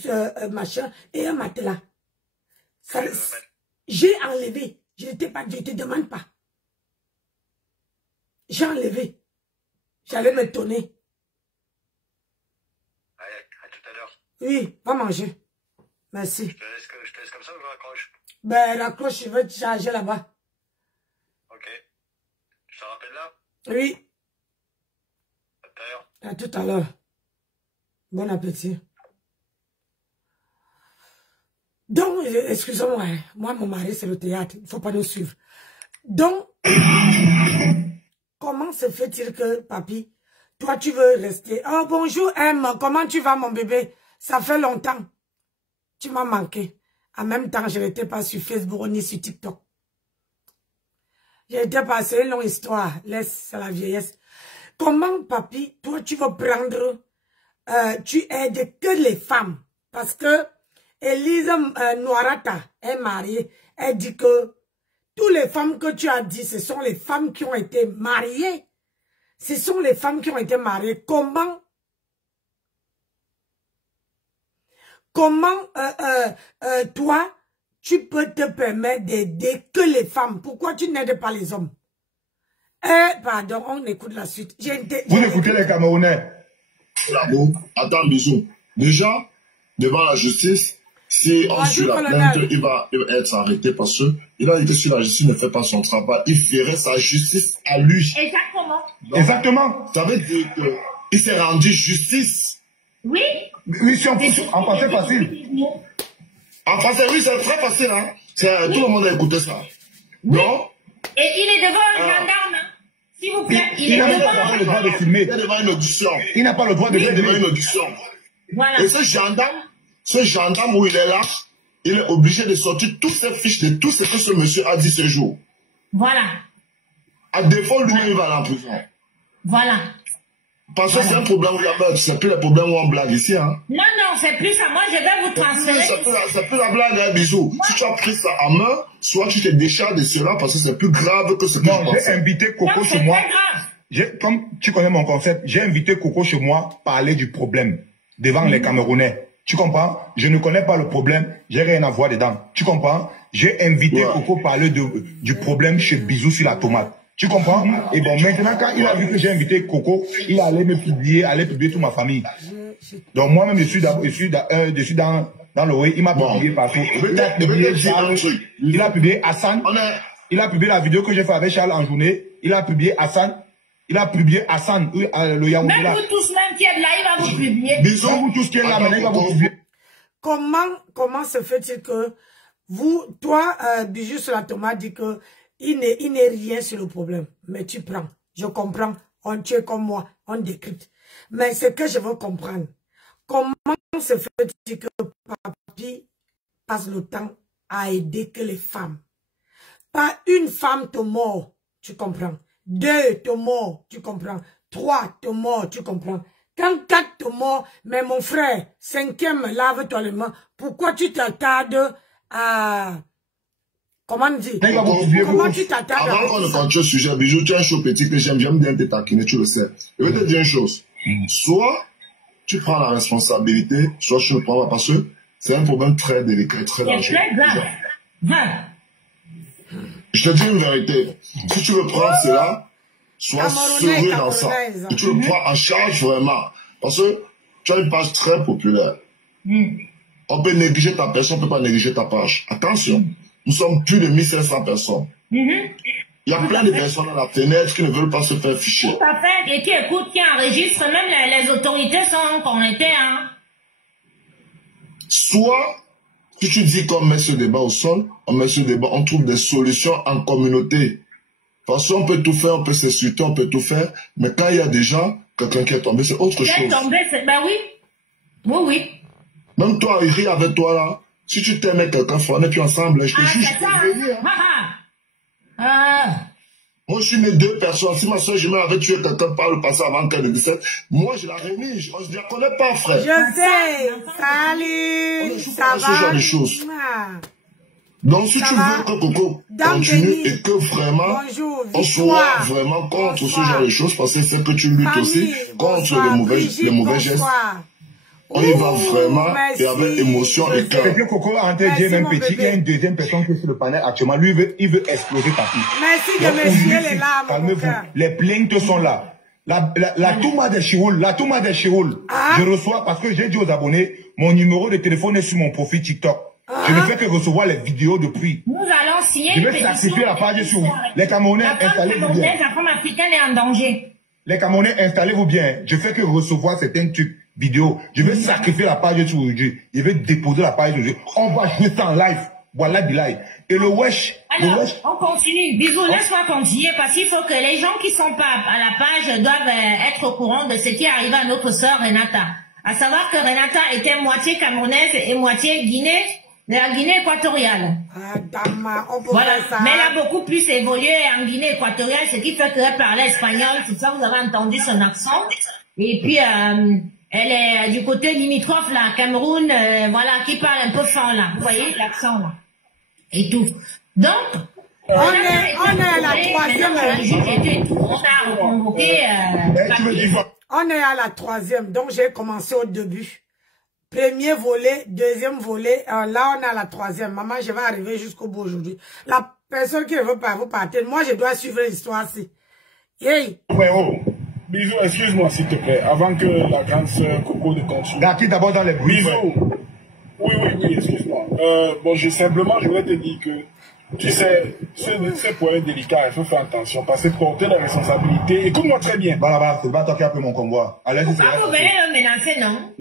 machin et un matelas. J'ai enlevé. Je ne te demande pas. J'ai enlevé. J'allais me tonner. Allez, à tout à l'heure. Oui, va manger. Merci. Je te laisse comme ça ou je raccroche? Ben, raccroche, je veux te charger là-bas. Ok. Je te rappelle là? Oui. À tout à l'heure. À tout à l'heure. Bon appétit. Donc, excusez-moi, moi, mon mari, c'est le théâtre. Il ne faut pas nous suivre. Donc, comment se fait-il que, papi, toi, tu veux rester? Oh, bonjour, M. Comment tu vas, mon bébé? Ça fait longtemps. Tu m'as manqué. En même temps, je n'étais pas sur Facebook ni sur TikTok. J'ai été passé une longue histoire. Laisse la vieillesse. Comment, papi, toi, tu veux prendre... tu aides que les femmes. Parce que Elise Noirata est mariée. Elle dit que toutes les femmes que tu as dit, ce sont les femmes qui ont été mariées. Ce sont les femmes qui ont été mariées. Comment toi, tu peux te permettre d'aider que les femmes? Pourquoi tu n'aides pas les hommes? Pardon, on écoute la suite. Vous écoutez les Camerounais. Attends, bisous. Déjà, devant la justice, Si on suit la plainte, il va être arrêté parce qu'il a été sur la justice, ne fait pas son travail. Il ferait sa justice à lui. Exactement. Donc, exactement. Ça veut dire qu'il s'est rendu justice. Oui. Oui, si en français facile. En français, oui, c'est très facile. Hein. Tout le monde a écouté ça. Oui. Non? Et il est devant un gendarme. S'il vous plaît, il n'a pas le droit de filmer. Il est devant une audition. Il n'a pas le droit de filmer. Il est devant une audition. Voilà. Et ce gendarme où il est là, il est obligé de sortir toutes ses fiches de tout ce que ce monsieur a dit ce jour. Voilà. À défaut, lui-même, il va aller en prison. Voilà. Parce que c'est un problème où il y a, c'est plus le problème où on blague ici, hein. Non, c'est plus ça. Moi, je vais vous transférer. C'est plus la blague, hein, bisous. Si tu as pris ça en main, soit tu te décharges de cela parce que c'est plus grave que ce que je pensais. J'ai invité Coco chez moi. Comme tu connais mon concept, j'ai invité Coco chez moi parler du problème devant les Camerounais. Tu comprends? Je ne connais pas le problème, j'ai rien à voir dedans. Tu comprends? J'ai invité Coco parler du problème chez Bisou sur la tomate. Tu comprends? Et bon, maintenant, quand il a vu que j'ai invité Coco, il allait me publier, toute ma famille. Donc, moi-même, je suis dans le web, il m'a publié partout. Il a publié Charles, il a publié Hassan, il a publié la vidéo que j'ai fait avec Charles en journée, il a publié Hassan, le Yaoundé là. Même vous tous, même qui êtes là, il va vous publier. Bisous, vous tous qui êtes là, maintenant, il va vous publier. Comment se fait-il que toi, Bijou sur la tomate dit que il n'est rien sur le problème, mais tu prends. Je comprends. Tu es comme moi, on décrypte. Mais ce que je veux comprendre, comment se fait-il que Papi passe le temps à aider que les femmes? Pas une femme te mord, tu comprends. 2 te mord, tu comprends. 3 te mord, tu comprends. Quand 4 te mord, mais mon frère, 5e, lave-toi les mains. Pourquoi tu t'attardes à... Comment dire? Comment tu t'attardes? Avant qu'on ne continue le sujet, Bijou, tu es un chaud petit que j'aime bien te taquiner, tu le sais. Je vais te dire une chose. Soit tu prends la responsabilité, soit tu ne prends pas, parce que c'est un problème très délicat, très dangereux. C'est très grave. Je te dis une vérité. Si tu veux prendre cela, sois sérieux dans ça. Et tu le prends en charge vraiment. Parce que tu as une page très populaire. On peut négliger ta personne, on ne peut pas négliger ta page. Attention. Nous sommes plus de 1500 personnes. Il y a plein de personnes à la fenêtre qui ne veulent pas se faire ficher. Tout à fait. Et qui écoutent, qui enregistrent. Même les autorités sont connectées. Hein. Soit, si tu dis qu'on met ce débat au sol, on met ce débat, on trouve des solutions en communauté. Parce qu'on peut tout faire, on peut s'insulter, on peut tout faire. Mais quand il y a déjà quelqu'un qui est tombé, c'est autre chose. Qui est tombé, ben oui. Oui. Même toi, Iri, avec toi là, si tu t'aimais quelqu'un, on est plus ensemble, je te juge. Moi, je suis mes 2 personnes. Si ma soeur jumelle avait tué quelqu'un par le passé avant qu'elle ait 17, moi, je la remis. Je ne la connais pas, frère. Je sais. Salut. Ça va. Ce genre de choses. Donc, si tu veux que Coco continue et que vraiment, on soit vraiment contre ce genre de choses, parce que c'est que tu luttes aussi contre les mauvais gestes. On y va vraiment et avec émotion et cœur. C'est que Coco a entendu même petit, il y a une deuxième personne qui est sur le panel actuellement. Lui, il veut exploser Papi. Merci de me filer les larmes. Calmez-vous. Les plaintes sont là. La Touma de Chioul, je reçois, parce que j'ai dit aux abonnés, mon numéro de téléphone est sur mon profil TikTok. Je ne fais que recevoir les vidéos de prix. Nous allons signer une pétition. Je vais sacrifier la page sur les Camerounais, installez-vous bien. La femme africaine est en danger. Les Camerounais, installez-vous bien. Je fais que recevoir certains trucs vidéo. Je vais sacrifier la page sur aujourd'hui. Je vais déposer la page aujourd'hui. On va jouer ça en live. Voilà du live. Et le wesh. Alors, on continue. Bisous, laisse-moi continuer parce qu'il faut que les gens qui sont pas à la page doivent être au courant de ce qui est arrivé à notre sœur Renata. À savoir que Renata était moitié camerounaise et moitié Guinée, de la Guinée équatoriale. Voilà. Mais elle a beaucoup plus évolué en Guinée équatoriale, ce qui fait qu'elle parlait espagnol. Tout ça, vous avez entendu son accent. Et puis, elle est du côté limitrophe, là, Cameroun, voilà, qui parle un peu fort, là. Vous voyez, l'accent, là. Et tout. Donc, on est à la 3e. On est à la 3e, donc j'ai commencé au début. Premier volet, 2e volet, là on est à la 3e. Maman, je vais arriver jusqu'au bout aujourd'hui. La personne qui ne veut pas, vous partez. Moi, je dois suivre l'histoire-ci. Hey. Ouais, oh. Bisous, excuse-moi s'il te plaît, avant que la grande sœur Coco ne continue. Gaki d'abord dans les bruits. Bisous. Oui, excuse-moi. Bon, je voulais te dire que, tu sais, ces points délicats, il faut faire attention, parce que porter la responsabilité, écoute-moi très bien. Voilà, c'est pas toi qui as pris mon convoi. Allez, vous venez me menacer, non?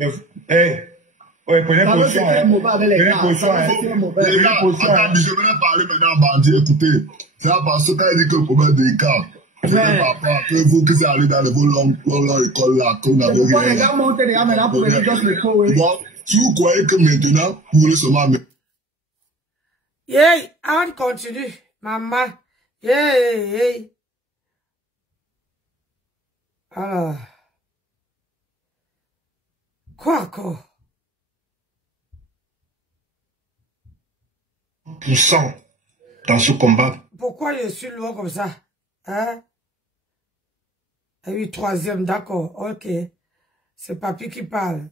Oui, prenez position. Prenez position. Les gars, attends, je vais parler maintenant à Bandit, écoutez. C'est parce que quand il dit que le problème est délicat, je ne pas que vous qui êtes allés dans les longues écoles là, que vous n'avez rien. Les gars montent déjà maintenant pour venir juste le faux, oui. Si vous croyez que maintenant, vous voulez seulement... Yeah, on continue, maman. Yeah. Alors. Quoi encore? Puissant dans ce combat. Pourquoi je suis loin comme ça? Hein? Oui, troisième, d'accord. Ok. C'est Papi qui parle.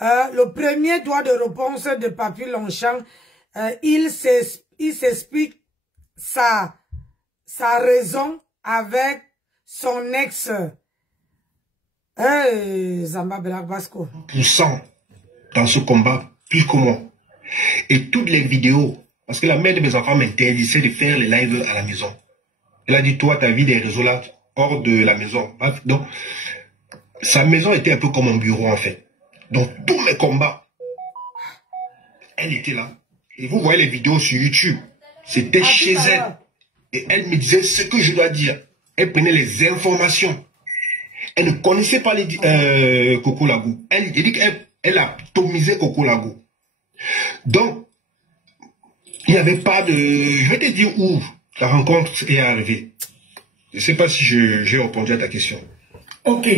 Le premier droit de réponse de Papi Longchamp, il s'explique sa raison avec son ex. Zamba Belabasco. Puissant dans ce combat, plus que moi. Et toutes les vidéos, parce que la mère de mes enfants m'interdisait de faire les lives à la maison. Elle a dit, toi, ta vie des réseaux là, hors de la maison. Donc, sa maison était un peu comme un bureau en fait. Donc, tous mes combats, elle était là. Et vous voyez les vidéos sur YouTube. C'était chez elle. Et elle me disait ce que je dois dire. Elle prenait les informations. Elle ne connaissait pas les Coco Lagou. Elle dit qu'elle a atomisé Coco Lagou. Donc, il n'y avait pas de... Je vais te dire où la rencontre est arrivée. Je ne sais pas si j'ai répondu à ta question. Ok,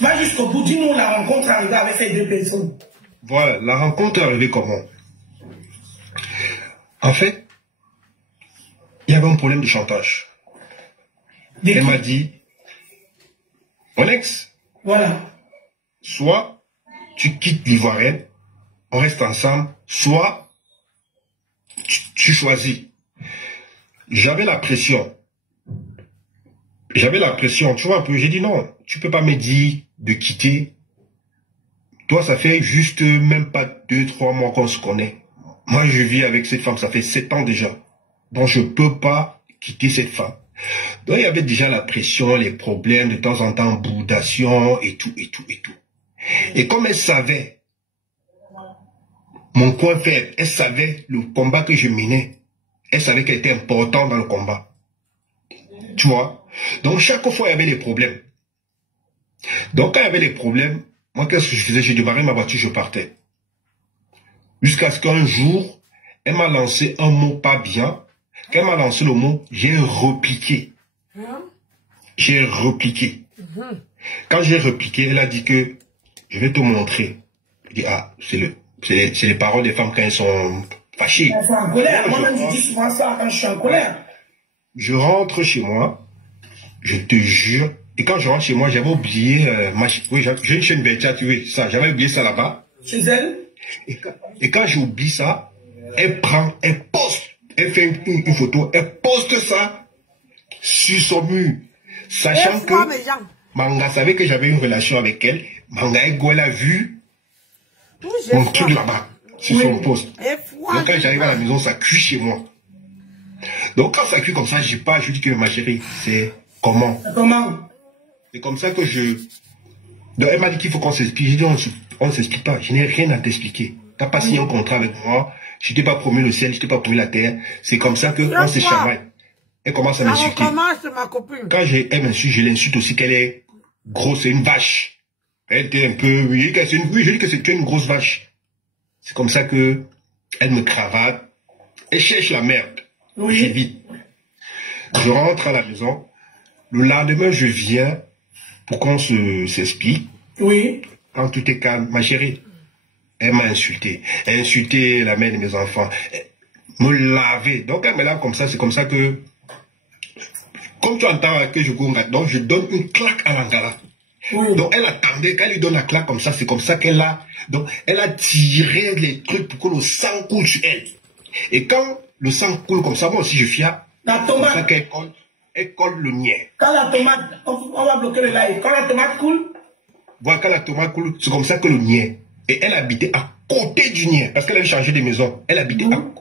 va jusqu'au bout. Dis-nous la rencontre arrivée avec ces deux personnes. Voilà, la rencontre est arrivée comment? En fait, il y avait un problème de chantage. Elle m'a dit, mon ex, voilà. Soit tu quittes l'Ivoirienne, on reste ensemble, soit tu choisis. J'avais la pression. Tu vois un peu, j'ai dit non, tu peux pas me dire de quitter. Toi, ça fait juste même pas 2-3 mois qu'on se connaît. Moi, je vis avec cette femme, ça fait 7 ans déjà. Donc, je peux pas quitter cette femme. Donc, il y avait déjà la pression, les problèmes, de temps en temps, boudation, et tout. Et comme elle savait mon point faible, elle savait le combat que je menais, elle savait qu'elle était importante dans le combat. Tu vois? Donc, chaque fois, il y avait des problèmes. Donc, quand il y avait des problèmes, moi, qu'est-ce que je faisais? Je démarrais ma voiture, je partais. Jusqu'à ce qu'un jour, elle m'a lancé un mot pas bien. Quand elle m'a lancé le mot, j'ai repliqué. J'ai repliqué. Quand j'ai repliqué, elle a dit que je vais te montrer. Je dis, ah, c'est les paroles des femmes quand elles sont fâchées. Elles sont en colère. Moi-même, je dis souvent ça quand je suis en colère. Je rentre chez moi, je te jure. Et quand je rentre chez moi, j'avais oublié oui, j'ai une chaîne Vertia, tu vois, ça, j'avais oublié ça là-bas. Chez elle? Et quand j'oublie ça, elle poste, elle fait une photo, elle poste ça sur son mur. Sachant que Manga savait que j'avais une relation avec elle. Manga elle a vu mon truc là-bas, sur son poste. Donc quand j'arrive à la maison, ça cuit chez moi. Donc quand ça cuit comme ça, je dis que ma chérie, c'est comment? C'est comme ça que Donc elle m'a dit qu'il faut qu'on s'explique. J'ai dit on ne s'explique pas, je n'ai rien à t'expliquer. Tu n'as pas signé un contrat avec moi, je t'ai pas promis le ciel, je t'ai pas promis la terre. C'est comme ça qu'on se chamaille. Elle commence à m'insulter. Quand elle m'insulte, je l'insulte aussi qu'elle est grosse, c'est une vache. Elle était un peu... Oui, je dis que c'est une grosse vache. C'est comme ça que elle me cravate. Elle cherche la merde. Oui. Vite. Je rentre à la maison. Le lendemain, je viens pour qu'on s'explique. Oui. Quand tout est calme, ma chérie, elle m'a insulté. Elle a insulté la mère de mes enfants. Elle me laver. Donc elle me lave comme ça, c'est comme ça que... Comme tu entends que je gonga, donc je donne une claque à l'angala. Oui. Donc elle attendait qu'elle lui donne la claque comme ça, c'est comme ça qu'elle a... Donc elle a tiré les trucs pour que le sang coule sur elle. Et quand le sang coule comme ça, moi aussi je fiable. La tomate. C'est ça qu'elle colle. Elle colle le niais. Quand la tomate, on va bloquer le live. Quand la tomate coule. Voilà, quand la tomate coule, c'est comme ça que le niais. Et elle habitait à côté du Nier, parce qu'elle avait changé de maison. Elle habitait donc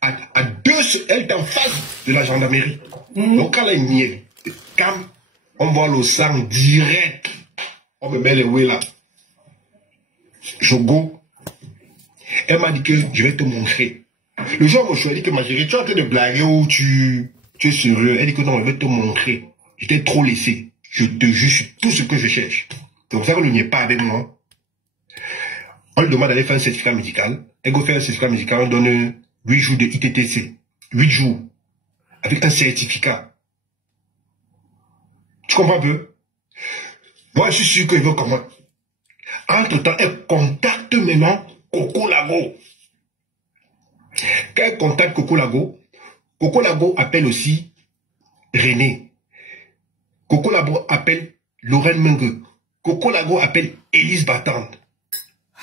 à deux, elle était en face de la gendarmerie. Donc quand elle Nier, quand on voit le sang direct, on me met les ouais là. Je go. Elle m'a dit que je vais te montrer. Le jour où je lui ai dit que ma chérie, tu es en train de blaguer ou tu es sérieux. Elle dit que non, elle veut te montrer. Je t'ai trop laissé. Je te juge tout ce que je cherche. C'est pour ça que le n'est pas avec moi. On lui demande d'aller faire un certificat médical. Elle va faire un certificat médical, on donne 8 jours de ITTC. 8 jours. Avec un certificat. Tu comprends un peu? Moi, je suis sûr qu'il veut comment. Entre-temps, elle contacte maintenant Coco Lago. Quand elle contacte Coco Lago appelle aussi René. Coco Lago appelle Lorraine Mengue. Coco Lago appelle Élise Batande.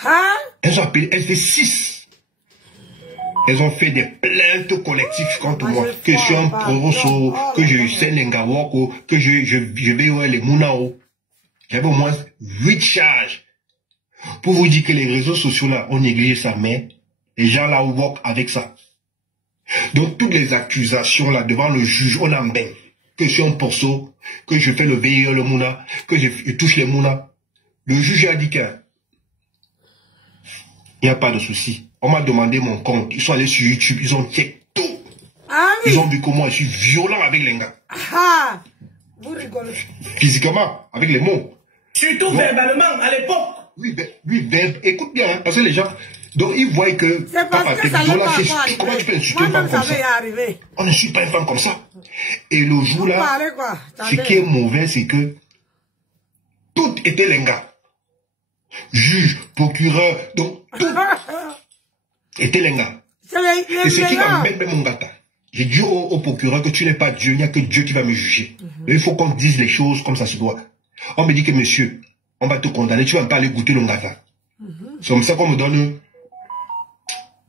Hein? Elles ont appelé, elles fait 6. Elles ont fait des plaintes collectives contre moi. Que je suis un proso, que je suis un Ngawoko, que je vais où les Mounao. J'avais au moins 8 charges. Pour vous dire que les réseaux sociaux là ont négligé ça, mais les gens là work avec ça. Donc toutes les accusations là devant le juge, on en baigne. Que je suis un porceau, que je fais le VIE, le Mouna, que je touche les Mouna. Le juge a dit qu'il n'y a pas de souci. On m'a demandé mon compte. Ils sont allés sur YouTube, ils ont check tout. Ah, oui. Ils ont vu comment je suis violent avec les gars. Ah, vous rigolez. Physiquement, avec les mots. Surtout verbalement, à l'époque. Oui, écoute bien, hein, parce que les gens, donc ils voient que... C'est parce que ça n'est pas arrivé. Comment tu peux insulter une femme comme ça? On ne suit pas une femme comme ça. Et le jour là, ce qui est mauvais, c'est que tout était lenga. Juge, procureur, donc tout était lenga. Et ce qui va mettre mon gâteau. J'ai dit au procureur que tu n'es pas Dieu, il n'y a que Dieu qui va me juger. Il faut qu'on dise les choses comme ça se doit. On me dit que monsieur, on va te condamner, tu vas pas aller goûter le gâteau. C'est comme ça qu'on me donne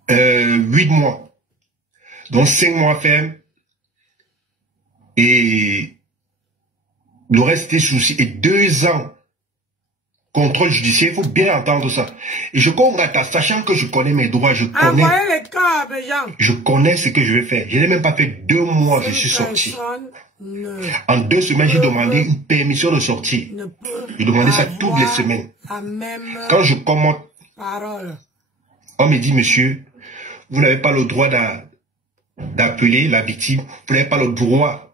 8 mois. Donc 5 mois ferme. Et le reste des soucis. Et 2 ans contrôle judiciaire, il faut bien entendre ça. Et je constate, sachant que je connais mes droits, je connais ce que je vais faire. Je n'ai même pas fait 2 mois, je suis sorti. En 2 semaines, j'ai demandé une permission de sortir. Je demandais ça toutes les semaines. Quand je commente, on me dit, monsieur, vous n'avez pas le droit d'appeler la victime. Vous n'avez pas le droit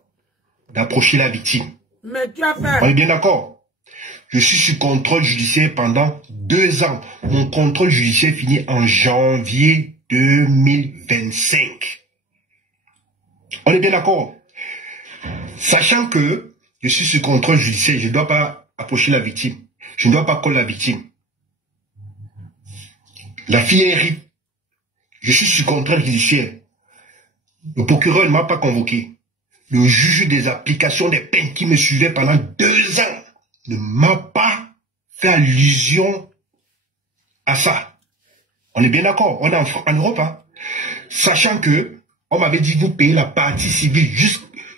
d'approcher la victime. Mais tu as fait... On est bien d'accord? Je suis sur contrôle judiciaire pendant 2 ans. Mon contrôle judiciaire finit en janvier 2025. On est bien d'accord? Sachant que je suis sur contrôle judiciaire, je ne dois pas approcher la victime. Je ne dois pas coller la victime. La fille est RIP. Je suis sur contrôle judiciaire. Le procureur ne m'a pas convoqué. Le juge des applications des peines qui me suivait pendant 2 ans ne m'a pas fait allusion à ça. On est bien d'accord, on est en Europe, hein. Sachant que on m'avait dit vous payez la partie civile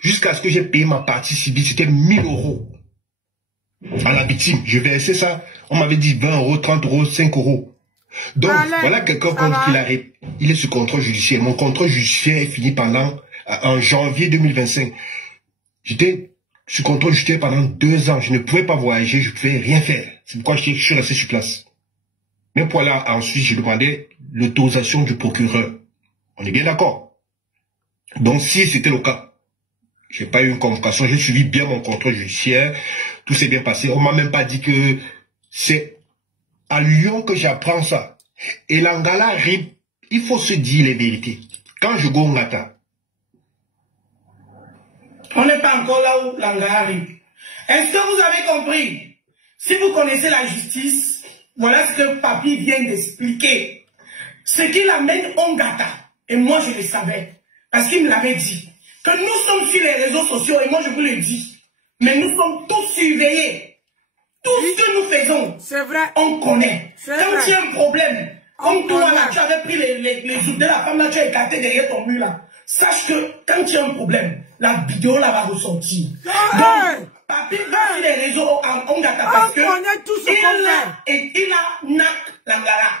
jusqu'à ce que j'ai payé ma partie civile, c'était 1000 € à la victime. Je versais ça, on m'avait dit 20 €, 30 €, 5 €. Donc voilà quelqu'un il est sous contrôle judiciaire. Mon contrôle judiciaire est fini en janvier 2025. J'étais sous contrôle judiciaire pendant 2 ans. Je ne pouvais pas voyager, je ne pouvais rien faire. C'est pourquoi je suis resté sur place. Mais pour là, ensuite, j'ai demandé l'autorisation du procureur. On est bien d'accord. Donc, si c'était le cas, je n'ai pas eu une convocation, j'ai suivi bien mon contrôle judiciaire, tout s'est bien passé. On ne m'a même pas dit que c'est à Lyon que j'apprends ça. Et l'Angala, il faut se dire les vérités. Quand je go au Ngata, on n'est pas encore là où l'Angara arrive. Est-ce que vous avez compris? Si vous connaissez la justice, voilà ce que Papi vient d'expliquer. Ce qui l'amène au Ngata, et moi je le savais, parce qu'il me l'avait dit, que nous sommes sur les réseaux sociaux, et moi je vous le dis, mais nous sommes tous surveillés. Tout ce que nous faisons, vrai. On connaît. Quand il y a un problème, comme toi là, tu avais pris les joues de la femme là, tu as écarté derrière ton mur là. Sache que quand il y a un problème, la vidéo là va ressortir. Donc, Papi va sur les réseaux en Ngata parce que il a NAC l'Angara.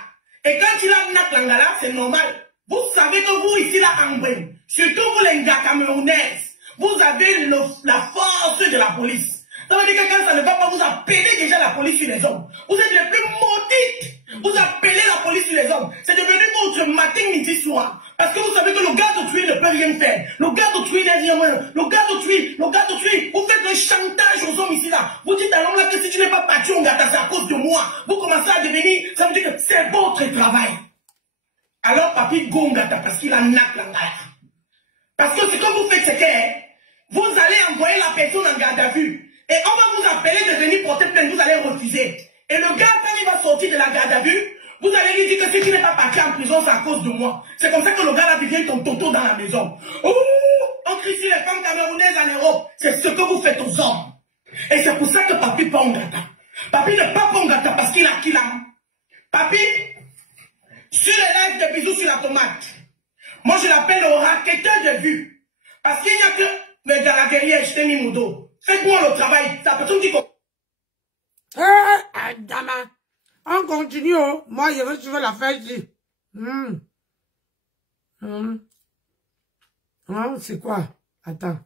Et quand il a Nak Langala, c'est normal. Vous savez que vous, ici, là, en Brune, surtout vous, les gars camerounaises, vous avez la force de la police. Ça veut dire que quand ça ne va pas, vous appelez déjà la police sur les hommes. Vous êtes les plus maudites. Vous appelez la police sur les hommes. C'est devenu votre matin, midi, soir. Parce que vous savez que le gars d'autrui ne peut rien faire. Le gars d'autrui n'est rien. Le gars d'autrui, vous faites un chantage aux hommes ici là. Vous dites à l'homme là que si tu n'es pas parti, on gâte, c'est à cause de moi. Vous commencez à devenir, ça veut dire que c'est votre travail. Alors papi Gongata, parce qu'il a Nak Langala. Parce que ce que vous faites, c'est que vous allez envoyer la personne en garde à vue. Et on va vous appeler de venir porter plainte, vous allez refuser. Et le gars, quand il va sortir de la garde à vue, vous allez lui dire que si tu n'es pas parti en prison, c'est à cause de moi. C'est comme ça que le gars là devient ton toto dans la maison. Ouh, on crie sur les femmes camerounaises en Europe. C'est ce que vous faites aux hommes. Et c'est pour ça que papi Pongata. Papi n'est pas Pongata parce qu'il a Kila. Papi, sur les lives de bisous sur la tomate. Moi, je l'appelle le raquetteur de vue. Parce qu'il n'y a que mais dans la guerrière, je t'ai mis mon dos. Faites-moi le travail. C'est la personne qui... Dama. On continue. Oh. Moi, je veux suivre la fête ici. C'est quoi? Attends.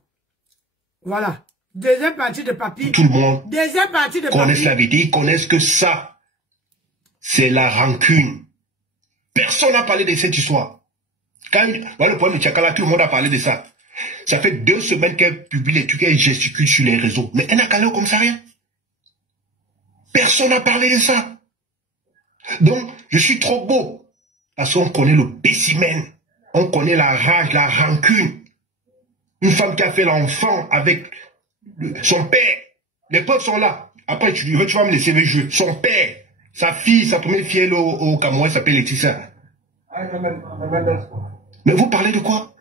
Voilà. Deuxième partie de papi. Tout le monde Deuxième partie de connaît papi. la vérité. Ils connaissent que ça. C'est la rancune. Personne n'a parlé de cette histoire. Quand voilà le problème de Tchakala, tout le monde a parlé de ça. Ça fait 2 semaines qu'elle publie les trucs, elle gesticule sur les réseaux. Mais elle n'a qu'à comme ça rien. Personne n'a parlé de ça. Donc, je suis trop beau. Parce qu'on connaît le spécimen. On connaît la rage, la rancune. Une femme qui a fait l'enfant avec son père. Les potes sont là. Après, tu vas me laisser jouer. Son père, sa fille, sa première fille au Cameroun, s'appelle Laetitia. Mais vous parlez de quoi?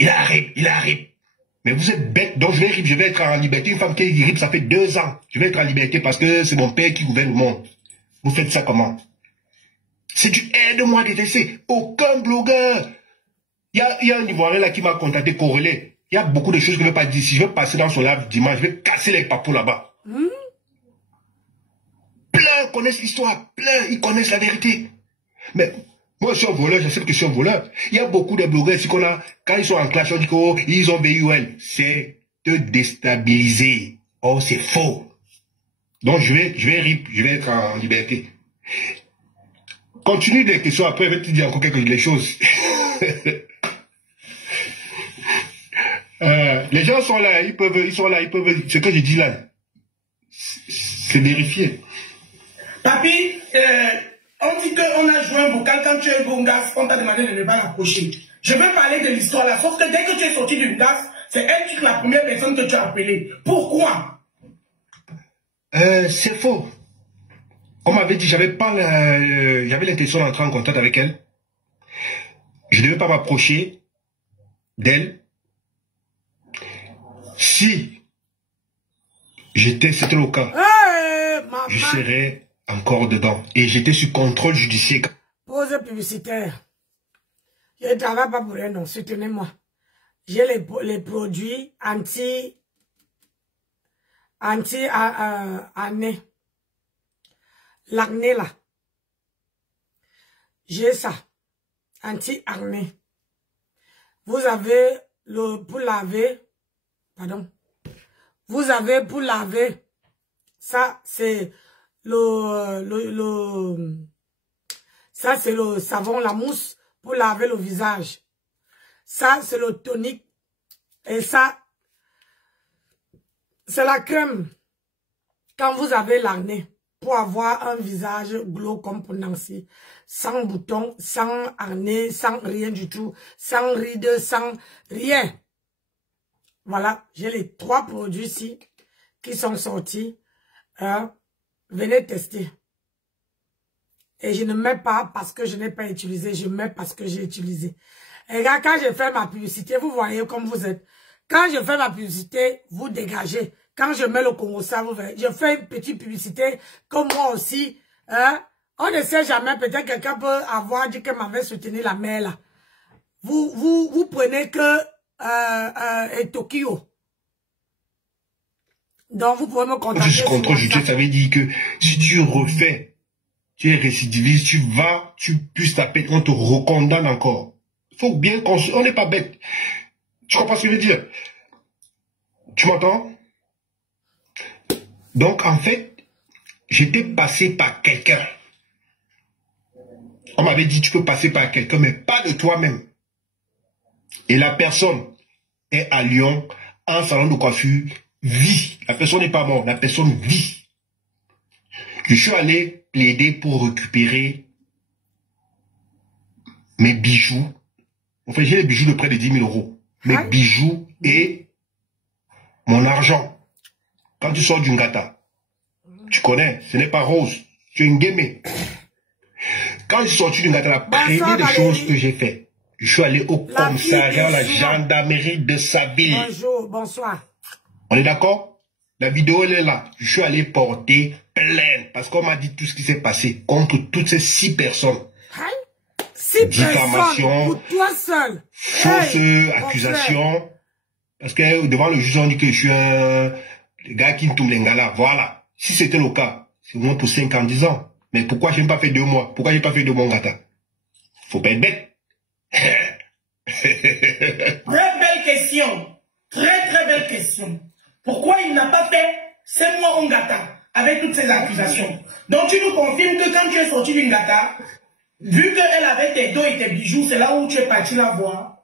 Il arrive. Mais vous êtes bête, donc je vais être en liberté. Une femme qui est RIP, ça fait 2 ans. Je vais être en liberté parce que c'est mon père qui gouverne le monde. Vous faites ça comment? C'est du aide-moi détester. Aucun blogueur. Il y a un Ivoirien là qui m'a contacté, corrélé. Il y a beaucoup de choses que je ne vais pas dire. Si je vais passer dans son live dimanche, je vais casser les papous là-bas. Plein connaissent l'histoire. Plein, ils connaissent la vérité. Mais... moi, je suis un voleur, je sais que je suis un voleur. Il y a beaucoup de blogueurs ici qu'on a, quand ils sont en clash, on dit qu'ils ont VUL. C'est te déstabiliser. Oh, c'est faux. Donc, je vais être en liberté. Continue des questions, après, je vais te dire encore quelques choses. Les gens sont là, ils peuvent, ce que je dis là, c'est vérifié. Papi, on dit qu'on a joué un vocal quand tu es Gongas, on t'a demandé de ne pas l'approcher. Je vais parler de l'histoire là, sauf que dès que tu es sorti du Gongas, c'est elle qui est la première personne que tu as appelée. Pourquoi? C'est faux. On m'avait dit, j'avais l'intention d'entrer en contact avec elle. Je ne devais pas m'approcher d'elle. Si c'était le cas, je serais encore dedans. Et j'étais sous contrôle judiciaire. Pause publicitaire. Je ne travaille pas pour elle, non. Soutenez-moi. J'ai les produits anti-acné. L'acné, là. J'ai ça. Anti-acné. Vous avez pour laver. Pardon. Vous avez pour laver. Ça, c'est ça, c'est le savon, la mousse pour laver le visage. Ça, c'est le tonique. Et ça, c'est la crème. Quand vous avez l'acné, pour avoir un visage glow comme pour Nancy, sans boutons, sans acné, sans rien du tout, sans rides, sans rien. Voilà, j'ai les 3 produits ici qui sont sortis. Venez tester. Et je ne mets pas parce que je n'ai pas utilisé, je mets parce que j'ai utilisé. Et là, quand je fais ma publicité, vous voyez comme vous êtes. Quand je fais ma publicité, vous dégagez. Quand je mets le Congo, ça, vous voyez. Je fais une petite publicité, comme moi aussi. On ne sait jamais, peut-être quelqu'un peut avoir dit qu'elle m'avait soutenu la mère là. Vous prenez que Tokyo. Donc, vous pouvez me contacter. Juste contrôle judiciaire, ça veut dire que si tu refais tu es récidiviste, tu vas, tu puisses taper, on te recondamne encore. Il faut bien qu'on... On n'est pas bête. Tu comprends ce que je veux dire? Tu m'entends? Donc, en fait, j'étais passé par quelqu'un. On m'avait dit, tu peux passer par quelqu'un, mais pas de toi-même. Et la personne est à Lyon, en salon de coiffure, vit. La personne n'est pas morte, la personne vit. Je suis allé plaider pour récupérer mes bijoux. Enfin, j'ai les bijoux de près de 10 000 euros. Mes bijoux et mon argent. Quand tu sors du Ngata, tu connais, ce n'est pas rose, tu es une guémé. Quand je suis sorti du Ngata, la première des choses que j'ai fait, je suis allé au commissariat, la gendarmerie de Sabine. Bonjour, bonsoir. On est d'accord? La vidéo, elle est là. Je suis allé porter plainte parce qu'on m'a dit tout ce qui s'est passé contre toutes ces 6 personnes. 6 diffamation, pour toi seul. Fausse accusation. Parce que devant le juge, on dit que je suis un gars qui me tombe les ngala. Voilà. Si c'était le cas, c'est moins pour 5 ans, 10 ans. Mais pourquoi je n'ai pas fait 2 mois? Pourquoi j'ai pas fait 2 mois Ngata? Faut pas être bête. Très belle question. Très très belle question. Pourquoi il n'a pas fait 5 mois en Ngata avec toutes ces accusations? Donc tu nous confirmes que quand tu es sorti du Ngata, vu qu'elle avait tes dos et tes bijoux, c'est là où tu es parti la voir?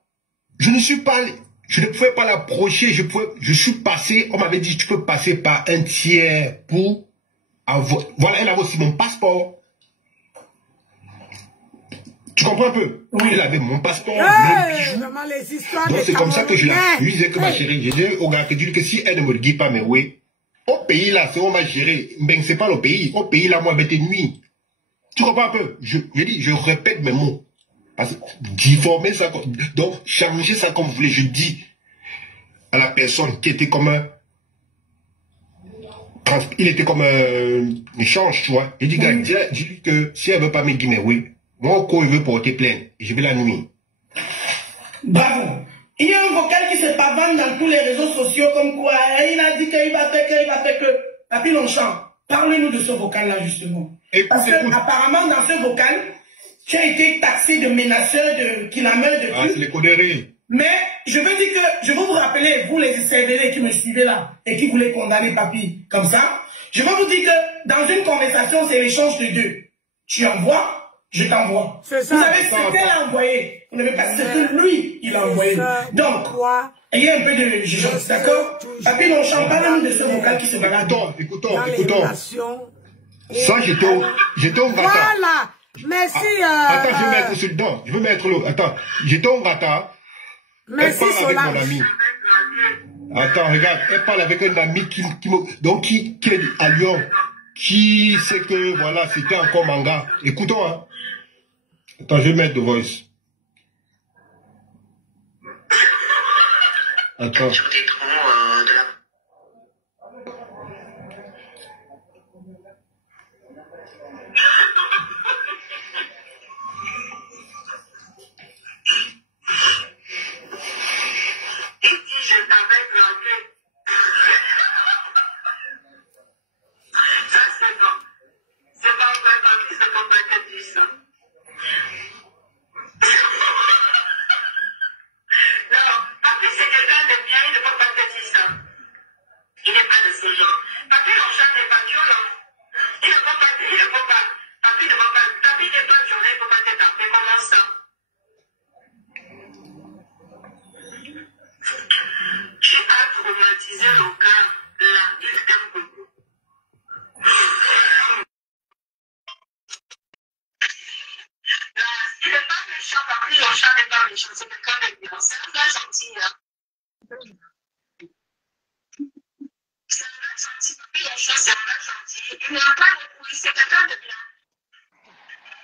Je ne suis pas... Je ne pouvais pas l'approcher. Je suis passé... On m'avait dit, tu peux passer par un tiers pour avoir... Voilà, elle avait aussi mon passeport. Tu comprends un peu? Oui. Elle avait mon passeport, mes bijoux. Vraiment les histoires. Donc c'est comme ça que je lui disais que ma chérie, j'ai dit au gars que si elle ne me le dit pas, mais oui, au pays là, c'est où ma chérie, ben c'est pas le pays. Au pays là, moi, avec tes nuits. Tu comprends un peu? Je dis, je répète mes mots. Parce que difformer ça, donc changer ça comme vous voulez. Je dis à la personne qui était comme un... Il était comme un échange, tu vois. Il dit, gars, dis-lui que si elle veut pas me dire, mais oui, moi, au il veut porter plainte. Je vais la nuit. Bravo. Il y a un vocal qui se pavane dans tous les réseaux sociaux comme quoi il a dit qu'il va faire que... Papy Longchamp, parlez-nous de ce vocal-là, justement. Parce que apparemment, dans ce vocal, tu as été taxé de menaceur, de kilomètres, de tout. Ah, c'est les conneries. Mais je veux dire que, je veux vous rappeler, vous les CDD qui me suivez là, et qui voulaient condamner Papy comme ça, je veux vous dire que dans une conversation, c'est l'échange de 2. Tu envoies, je t'envoie. Vous savez ce qu'elle a envoyé. Vous n'avez pas ce que lui, il a envoyé. Donc, ayez un peu de jugement, d'accord? Papy Longchamp, parle-nous de ce vocal qui se balade. Écoutons. Ça, j'étais au Ngata. Voilà. Merci. Attends, je vais mettre sur le dos. Je veux mettre l'eau. Attends, j'étais au Ngata. Merci, elle parle avec mon ami. Attends, regarde, elle parle avec un ami qui est à Lyon, qui sait que, voilà, c'était encore manga. Écoutons, hein. Attends, je vais mettre The Voice. Attends.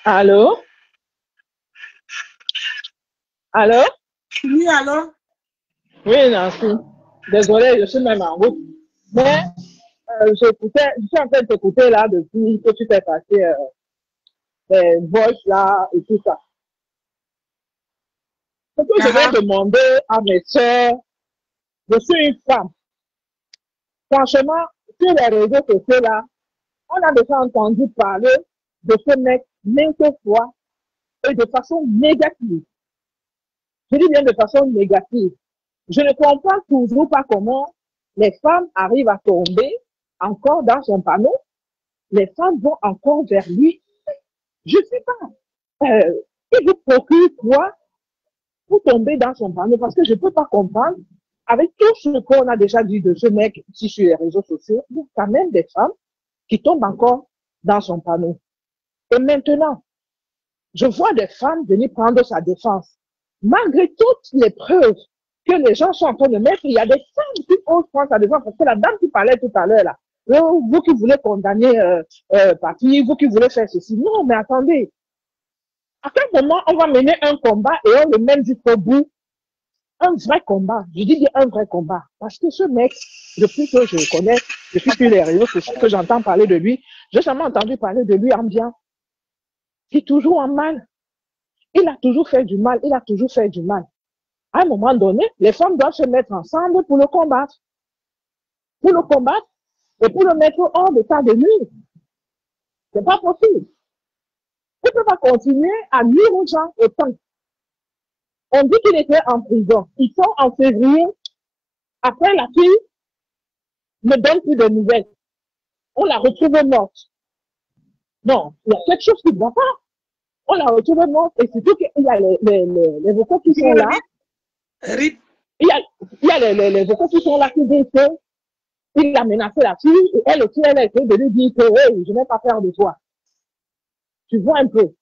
Allô? Allô? Oui, allô? Oui, Nancy. Désolée, je suis même en route. Mais je suis en train de t'écouter là depuis que tu t'es passé les voix là et tout ça. Ce que je vais demander à mes soeurs, je suis une femme. Franchement, sur les réseaux sociaux là, on a déjà entendu parler de ce mec maintes fois et de façon négative. Je dis bien de façon négative. Je ne comprends toujours pas comment les femmes arrivent à tomber encore dans son panneau. Les femmes vont encore vers lui. Je ne sais pas. Il vous procure quoi pour tomber dans son panneau? Parce que je ne peux pas comprendre. Avec tout ce qu'on a déjà dit de ce mec ici sur les réseaux sociaux, il y a quand même des femmes qui tombent encore dans son panneau. Et maintenant, je vois des femmes venir prendre sa défense. Malgré toutes les preuves que les gens sont en train de mettre, il y a des femmes qui osent prendre sa défense. Parce que la dame qui parlait tout à l'heure, là, vous qui voulez condamner Papi, vous qui voulez faire ceci. Non, mais attendez. À quel moment on va mener un combat et on le mène jusqu'au bout? Un vrai combat. Je dis bien un vrai combat. Parce que ce mec, depuis que je le connais, depuis sur les réseaux sociaux, que j'entends parler de lui, j'ai jamais entendu parler de lui en bien. Il est toujours en mal. Il a toujours fait du mal. Il a toujours fait du mal. À un moment donné, les femmes doivent se mettre ensemble pour le combattre. Pour le combattre et pour le mettre hors d'état de nuire. C'est pas possible. On ne peut pas continuer à nuire aux gens autant. On dit qu'il était en prison. Ils sont en février. Après, la fille ne donne plus de nouvelles. On la retrouve morte. Non, il y a quelque chose qui ne va pas. On la retrouve morte et surtout qu'il y a les vocaux qui sont là. Il y a les vocaux qui sont là qui disent qu'il a menacé la fille et elle aussi, elle a essayé de lui dire que hey, je ne vais pas faire de toi. Tu vois un peu.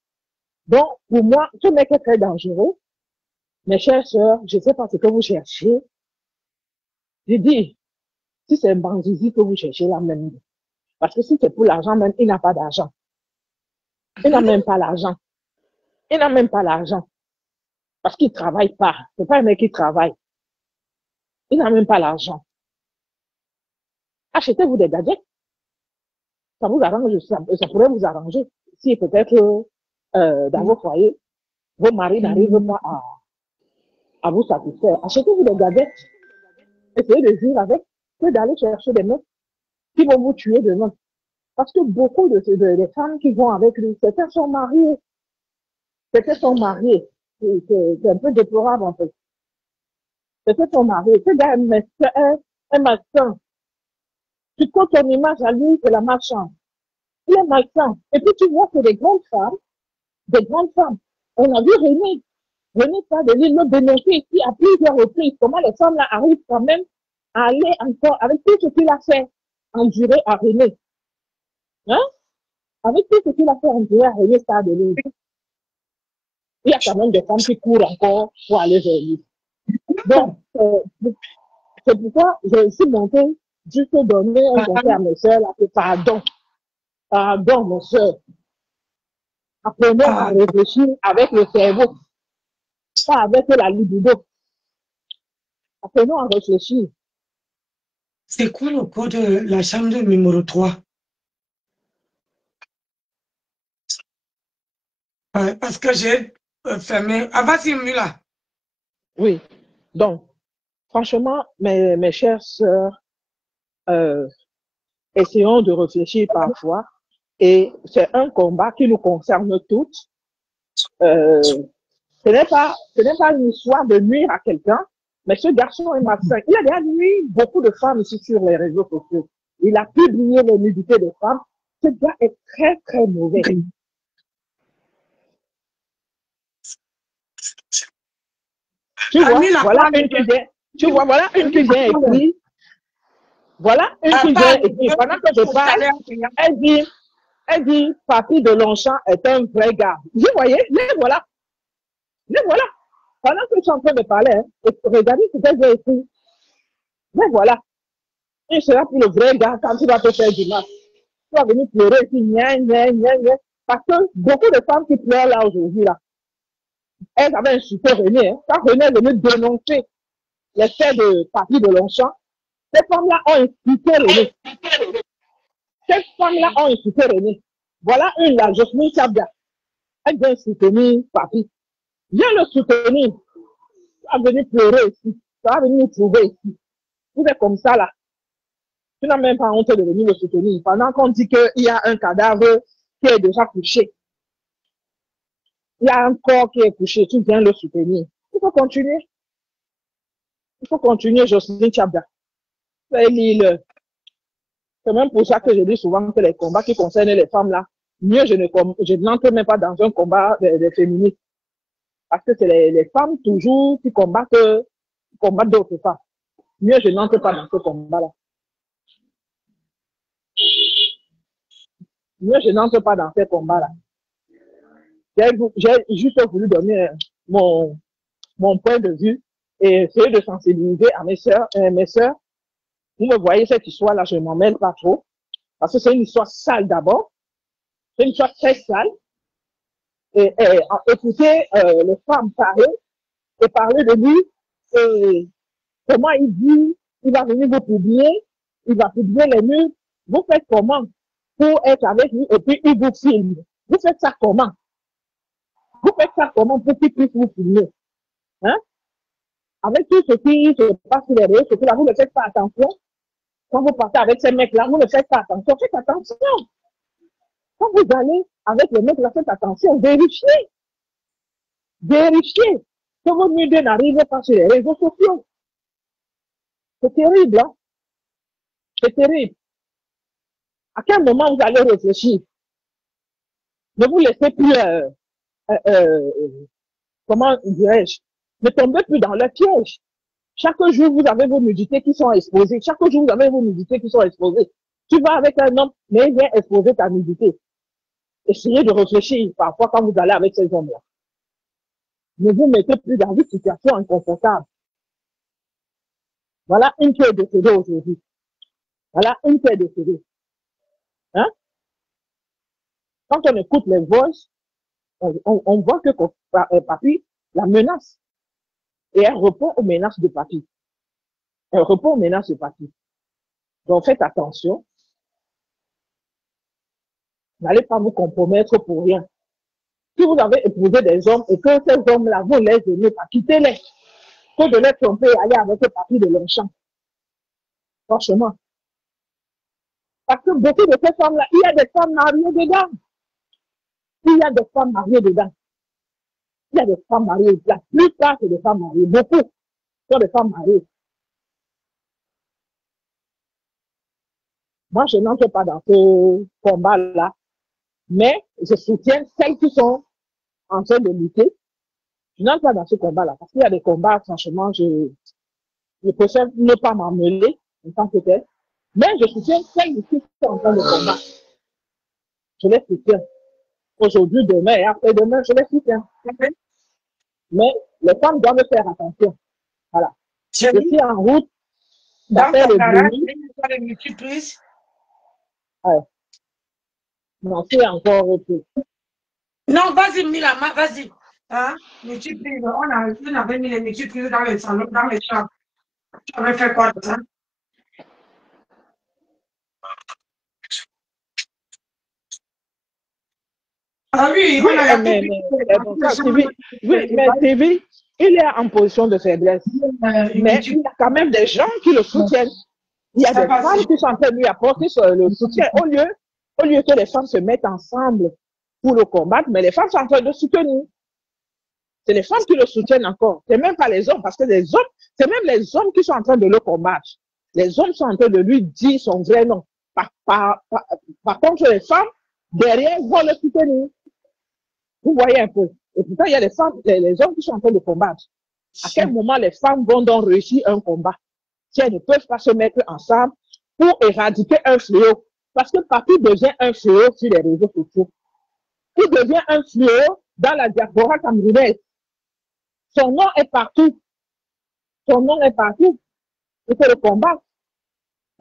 Donc, pour moi, ce mec est très dangereux. Mes chères sœurs, je ne sais pas ce que vous cherchez. Je dis, si c'est un bandit que vous cherchez là même, parce que si c'est pour l'argent même, il n'a pas d'argent. Il n'a même pas l'argent. Il n'a même pas l'argent. Parce qu'il ne travaille pas. Ce n'est pas un mec qui travaille. Il n'a même pas l'argent. Achetez-vous des gadgets. Ça vous arrange, ça pourrait vous arranger. Si peut-être dans vos foyers, vos maris n'arrivent pas à vous satisfaire. Achetez-vous des gadgets. Essayez de vivre avec, que d'aller chercher des mecs qui vont vous tuer demain. Parce que beaucoup de femmes qui vont avec lui, certains sont mariés. Certains sont mariés. C'est un peu déplorable en fait. Certains sont mariés. Ce gars est un marchand. Tu comptes ton image à lui, c'est la marchande. Il est marchand. Et puis tu vois que des grandes femmes. On a vu René Sadelin le dénoncer ici à plusieurs reprises. Comment les femmes là arrivent quand même à aller encore avec tout ce qu'il a fait endurer à René. Hein? Avec tout ce qu'il a fait endurer à René Sadelin. Il y a quand même des femmes qui courent encore pour aller vers lui. Donc, c'est pourquoi je suis montée juste pour donner un conseil à mes soeurs là, que pardon, mes soeurs. Apprenons à réfléchir avec le cerveau, pas avec la libido. Apprenons à réfléchir. C'est quoi le code de la chambre numéro 3? Parce que j'ai fermé. Ah, vas-y, Mula. Oui. Donc, franchement, mes chères sœurs, essayons de réfléchir parfois. Et c'est un combat qui nous concerne toutes. Ce n'est pas une histoire de nuire à quelqu'un, mais ce garçon est malsain. Il a déjà nuit beaucoup de femmes ici sur les réseaux sociaux. Il a publié les nudités des femmes. Ce gars est très, très mauvais. Tu vois, voilà une qui vient. Tu vois, voilà une qui vient écrire. Voilà une qui vient écrire. Pendant que je parle, elle dit, Papi de Longchamp est un vrai gars. Vous voyez, les voilà. Les voilà. Pendant que je suis en train de parler, regardez ce qu'elle a écrit. Mais voilà. Il sera pour le vrai gars quand tu vas te faire du mal. Tu vas venir pleurer ici, gna, gna, gna, gna. Parce que beaucoup de femmes qui pleurent là aujourd'hui, là, elles avaient insulté René. Hein. Quand René est venu dénoncer les faits de Papi de Longchamp, ces femmes-là ont insulté René. Ces femmes-là ont insulté René. Voilà une là, Jocelyne Chabia. Elle vient soutenir Papi. Viens le soutenir. Tu vas venir pleurer ici. Tu vas venir nous trouver ici. Vous êtes comme ça là. Tu n'as même pas honte de venir le soutenir. Pendant qu'on dit qu'il y a un cadavre qui est déjà couché. Il y a un corps qui est couché, tu viens le soutenir. Il faut continuer. Il faut continuer, Jocelyne Tchabda. C'est même pour ça que je dis souvent que les combats qui concernent les femmes là, mieux je n'entre même pas dans un combat des féministes. Parce que c'est les femmes toujours qui combattent d'autres femmes. Mieux je n'entre pas dans ce combat-là. Mieux je n'entre pas dans ces combats-là. J'ai juste voulu donner mon point de vue et essayer de sensibiliser à mes sœurs. Vous me voyez cette histoire-là, je ne m'en mêle pas trop. Parce que c'est une histoire sale d'abord. C'est une histoire très sale. Et écoutez les femmes parler et parler de lui et comment il dit, il va venir vous publier, il va publier les murs. Vous faites comment pour être avec lui et puis il vous filme? Vous faites ça comment? Vous faites ça comment pour qu'il puisse vous filmer? Hein? Avec tout ce qui se passe sur les réseaux sociaux, là, vous ne faites pas attention. Quand vous partez avec ces mecs-là, vous ne faites pas attention. Faites attention. Quand vous allez avec les mecs-là, faites attention. Vérifiez. Vérifiez que vos nudes n'arrivent pas sur les réseaux sociaux. C'est terrible, hein? C'est terrible. À quel moment vous allez réfléchir? Ne vous laissez plus, comment dirais-je, ne tombez plus dans le piège. Chaque jour, vous avez vos nudités qui sont exposées. Chaque jour, vous avez vos nudités qui sont exposées. Tu vas avec un homme, mais il vient exposer ta nudité. Essayez de réfléchir parfois quand vous allez avec ces hommes-là. Ne vous mettez plus dans une situation inconfortable. Voilà une qui est décédée aujourd'hui. Voilà une qui est décédée. Hein? Quand on écoute les voices, on voit que Papi la menace. Et elle répond aux menaces de Papi. Elle répond aux menaces de Papi. Donc faites attention. N'allez pas vous compromettre pour rien. Si vous avez épousé des hommes et que ces hommes-là, vous les aimez pas, quittez-les. Que de les tromper et aller avec le Papi de Longchamp. Franchement. Parce que beaucoup de ces femmes-là, il y a des femmes mariées dedans. Il y a des femmes mariées dedans. Il y a des femmes mariées. La plupart, c'est des femmes mariées. Beaucoup sont des femmes mariées. Moi, je n'entre pas dans ce combat-là, mais je soutiens celles qui sont en train de lutter. Je n'entre pas dans ce combat-là, parce qu'il y a des combats, franchement, je préfère ne pas m'en mêler en tant que tel, mais je soutiens celles qui sont en train de combattre. Je les soutiens. Aujourd'hui, demain et après-demain, je les soutiens. Mais les femmes doivent faire attention. Voilà. Je suis en route. Dans ton garage, les multiprises. Ouais. Non, c'est encore repris. Non, vas-y, Milama, vas-y. Hein? Multiprises. On avait mis les multiprises dans le salon, dans les chambres. Tu avais fait quoi de ça? Ah oui, mais TV, il est en position de faiblesse. Mais il y a quand même des gens qui le soutiennent. Il y a des femmes qui sont en train de lui apporter le soutien. Au lieu que les femmes se mettent ensemble pour le combattre, mais les femmes sont en train de soutenir. C'est les femmes qui le soutiennent encore. C'est même pas les hommes, parce que les hommes, c'est même les hommes qui sont en train de le combattre. Les hommes sont en train de lui dire son vrai nom. Par contre, les femmes, derrière, vont le soutenir. Vous voyez un peu. Et pourtant, il y a les femmes, les hommes qui sont en train de combattre. À quel moment les femmes vont donc réussir un combat si elles ne peuvent pas se mettre ensemble pour éradiquer un fléau? Parce que Papi devient un fléau sur les réseaux sociaux. Il devient un fléau dans la diaspora camerounaise. Son nom est partout. Son nom est partout. Il faut le combattre.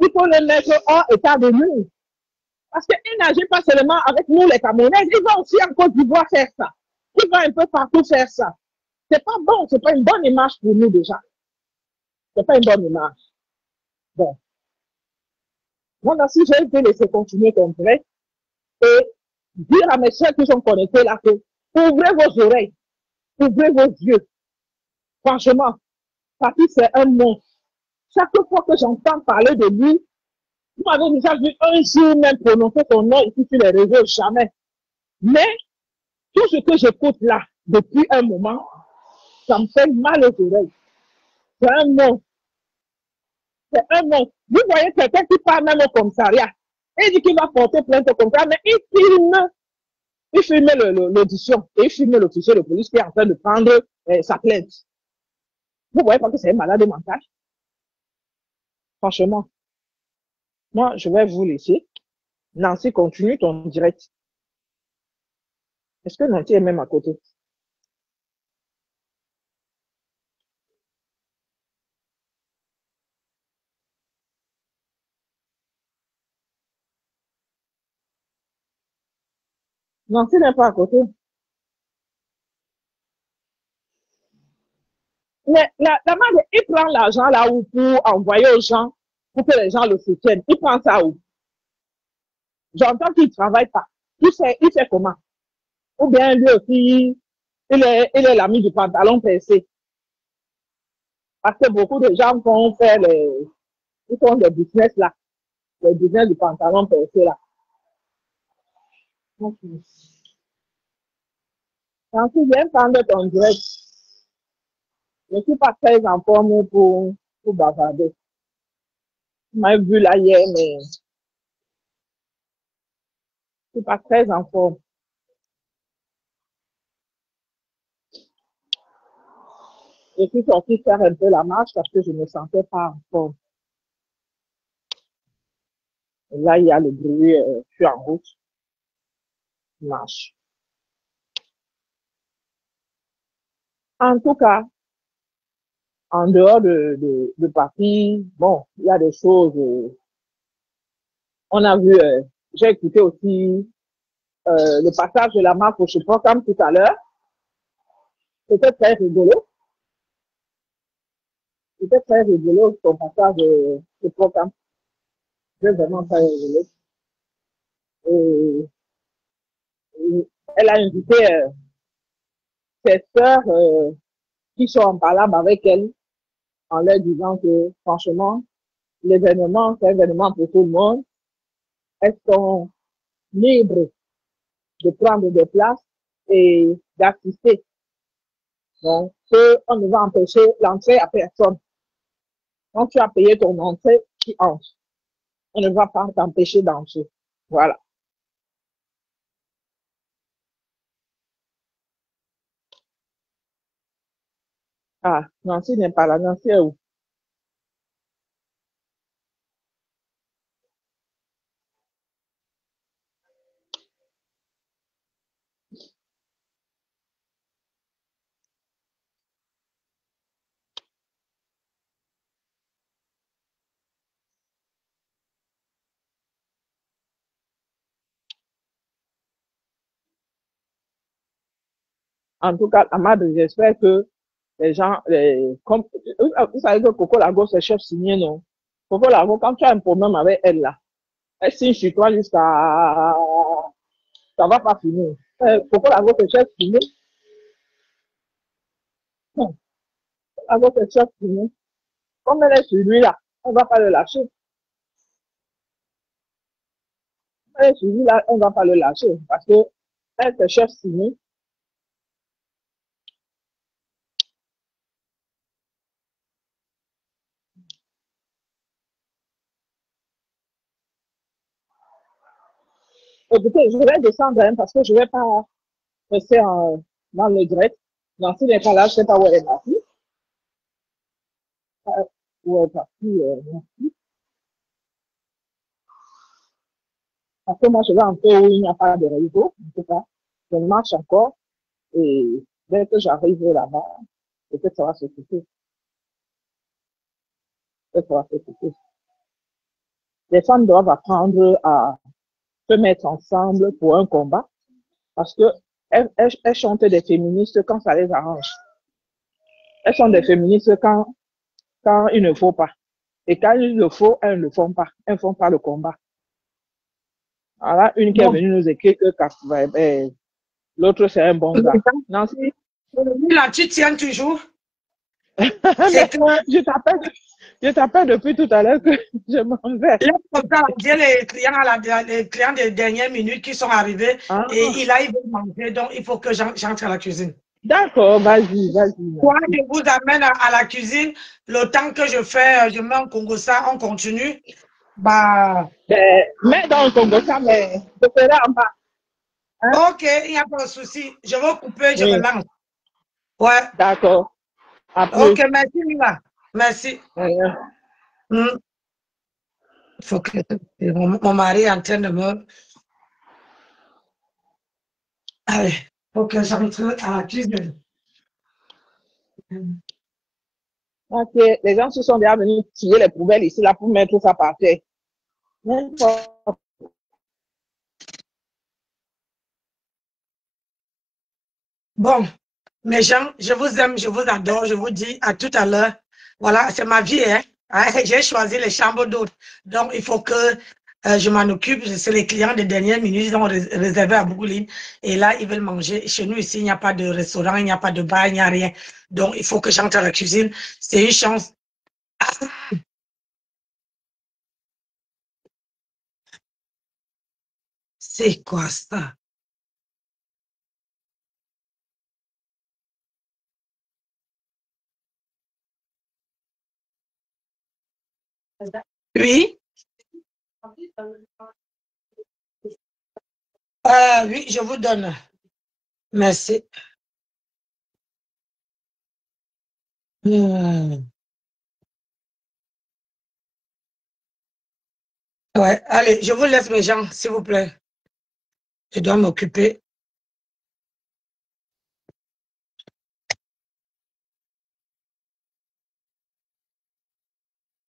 Il faut le mettre hors état de nuire. Parce qu'il n'agit pas seulement avec nous, les Camerounais, il va aussi en Côte d'Ivoire faire ça. Il va un peu partout faire ça. C'est pas bon, c'est pas une bonne image pour nous déjà. C'est pas une bonne image. Bon. Moi, si j'ai été laisser continuer comme vrai, et dire à mes soeurs qui sont connectés là que, ouvrez vos oreilles, ouvrez vos yeux. Franchement, Papi, c'est un monstre. Chaque fois que j'entends parler de lui, vous m'avez déjà vu un jour même prononcer son nom ici sur les réseaux, jamais. Mais tout ce que j'écoute là, depuis un moment, ça me fait mal aux oreilles. C'est un mot. C'est un mot. Vous voyez quelqu'un qui parle même au commissariat. Il dit qu'il va porter plainte au commissariat, mais il filme l'audition et il filme l'officier de police qui est en train de prendre sa plainte. Vous voyez pas que c'est un malade mental? Franchement, moi, je vais vous laisser. Nancy, continue ton direct. Est-ce que Nancy est même à côté? Nancy n'est pas à côté. Mais la mère, il prend l'argent là où pour envoyer aux gens, pour que les gens le soutiennent. Il prend ça où? J'entends qu'il ne travaille pas. Il fait comment? Ou bien lui aussi, il est l'ami du pantalon percé. Parce que beaucoup de gens vont faire ils font des business là. Les business du pantalon percé là. Donc, si viens prendre ton direct, je ne suis pas très en forme pour bavarder. Tu m'as vu là hier, mais je ne suis pas très en forme. Je suis sortie faire un peu la marche parce que je ne me sentais pas en forme. Et là, il y a le bruit, je suis en route. Je marche. En tout cas, en dehors de Paris, bon, il y a des choses. On a vu, j'ai écouté aussi le passage de la marque au programme tout à l'heure. C'était très rigolo. C'était très rigolo son passage de programme. C'était vraiment très rigolo. Et elle a invité ses sœurs qui sont en palabre avec elle en leur disant que franchement, l'événement, c'est un événement pour tout le monde. Elles sont libres de prendre des places et d'assister. Donc, on ne va empêcher l'entrée à personne. Quand tu as payé ton entrée, tu entres. On ne va pas t'empêcher d'entrer. Voilà. Ah, Nancy n'est pas là. Nancy est où? En tout cas, Amad, j'espère que les gens, comme, vous savez que Coco Lago, c'est chef signé, non? Coco Lago, quand tu as un problème avec elle, là, elle signe sur toi jusqu'à, ça va pas finir. Coco Lago, c'est chef signé. Coco Lago, c'est chef signé. Comme elle est sur lui, là, on va pas le lâcher. Elle est sur lui, là, on va pas le lâcher. Parce que, elle, c'est chef signé. Écoutez, je vais descendre hein, parce que je vais pas rester dans le direct. Nancy n'est pas là, je ne sais pas où elle est partie. Où elle est partie, Nancy. Parce que moi, je vais en fait où il n'y a pas de réseau. En tout cas, je marche encore. Et dès que j'arrive là-bas, peut-être ça va se couper. Peut-être ça va se couper. Les femmes doivent apprendre à se mettre ensemble pour un combat. Parce que elles chantent des féministes quand ça les arrange. Elles sont des féministes quand il ne faut pas. Et quand il le faut, elles ne le font pas. Elles ne font pas le combat. Voilà, une qui est venue nous écrire que l'autre c'est un bon gars. Nancy? Là, tu tiens toujours. Je t'appelle. Je t'appelle depuis tout à l'heure que je m'en vais. Là, comme ça, j'ai les clients des dernières minutes qui sont arrivés et il veut manger, donc il faut que j'entre à la cuisine. D'accord, vas-y, vas-y. Moi, je vous amène à la cuisine. Le temps que je fais, je mets un Congo ça, on continue. Bah. Mets dans le Congo ça, mais je ferai en bas. Hein? Ok, il n'y a pas de souci. Je vais couper, je relance. Ouais. D'accord. Ok, merci, Mila. Merci. Faut que mon mari est en train de me. Allez, faut que j'entre à la cuisine. Ok, les gens se sont déjà venus tirer les poubelles ici là pour mettre ça par terre. Bon, mes gens, je vous aime, je vous adore, je vous dis à tout à l'heure. Voilà, c'est ma vie, hein. J'ai choisi les chambres d'hôtes. Donc, il faut que je m'en occupe. C'est les clients des dernières minutes, ils ont réservé à Bougoulines. Et là, ils veulent manger. Chez nous, ici, il n'y a pas de restaurant, il n'y a pas de bar, il n'y a rien. Donc, il faut que j'entre à la cuisine. C'est une chance. C'est quoi ça? Oui? Oui, je vous donne. Merci. Ouais, allez, je vous laisse mes gens, s'il vous plaît. Je dois m'occuper.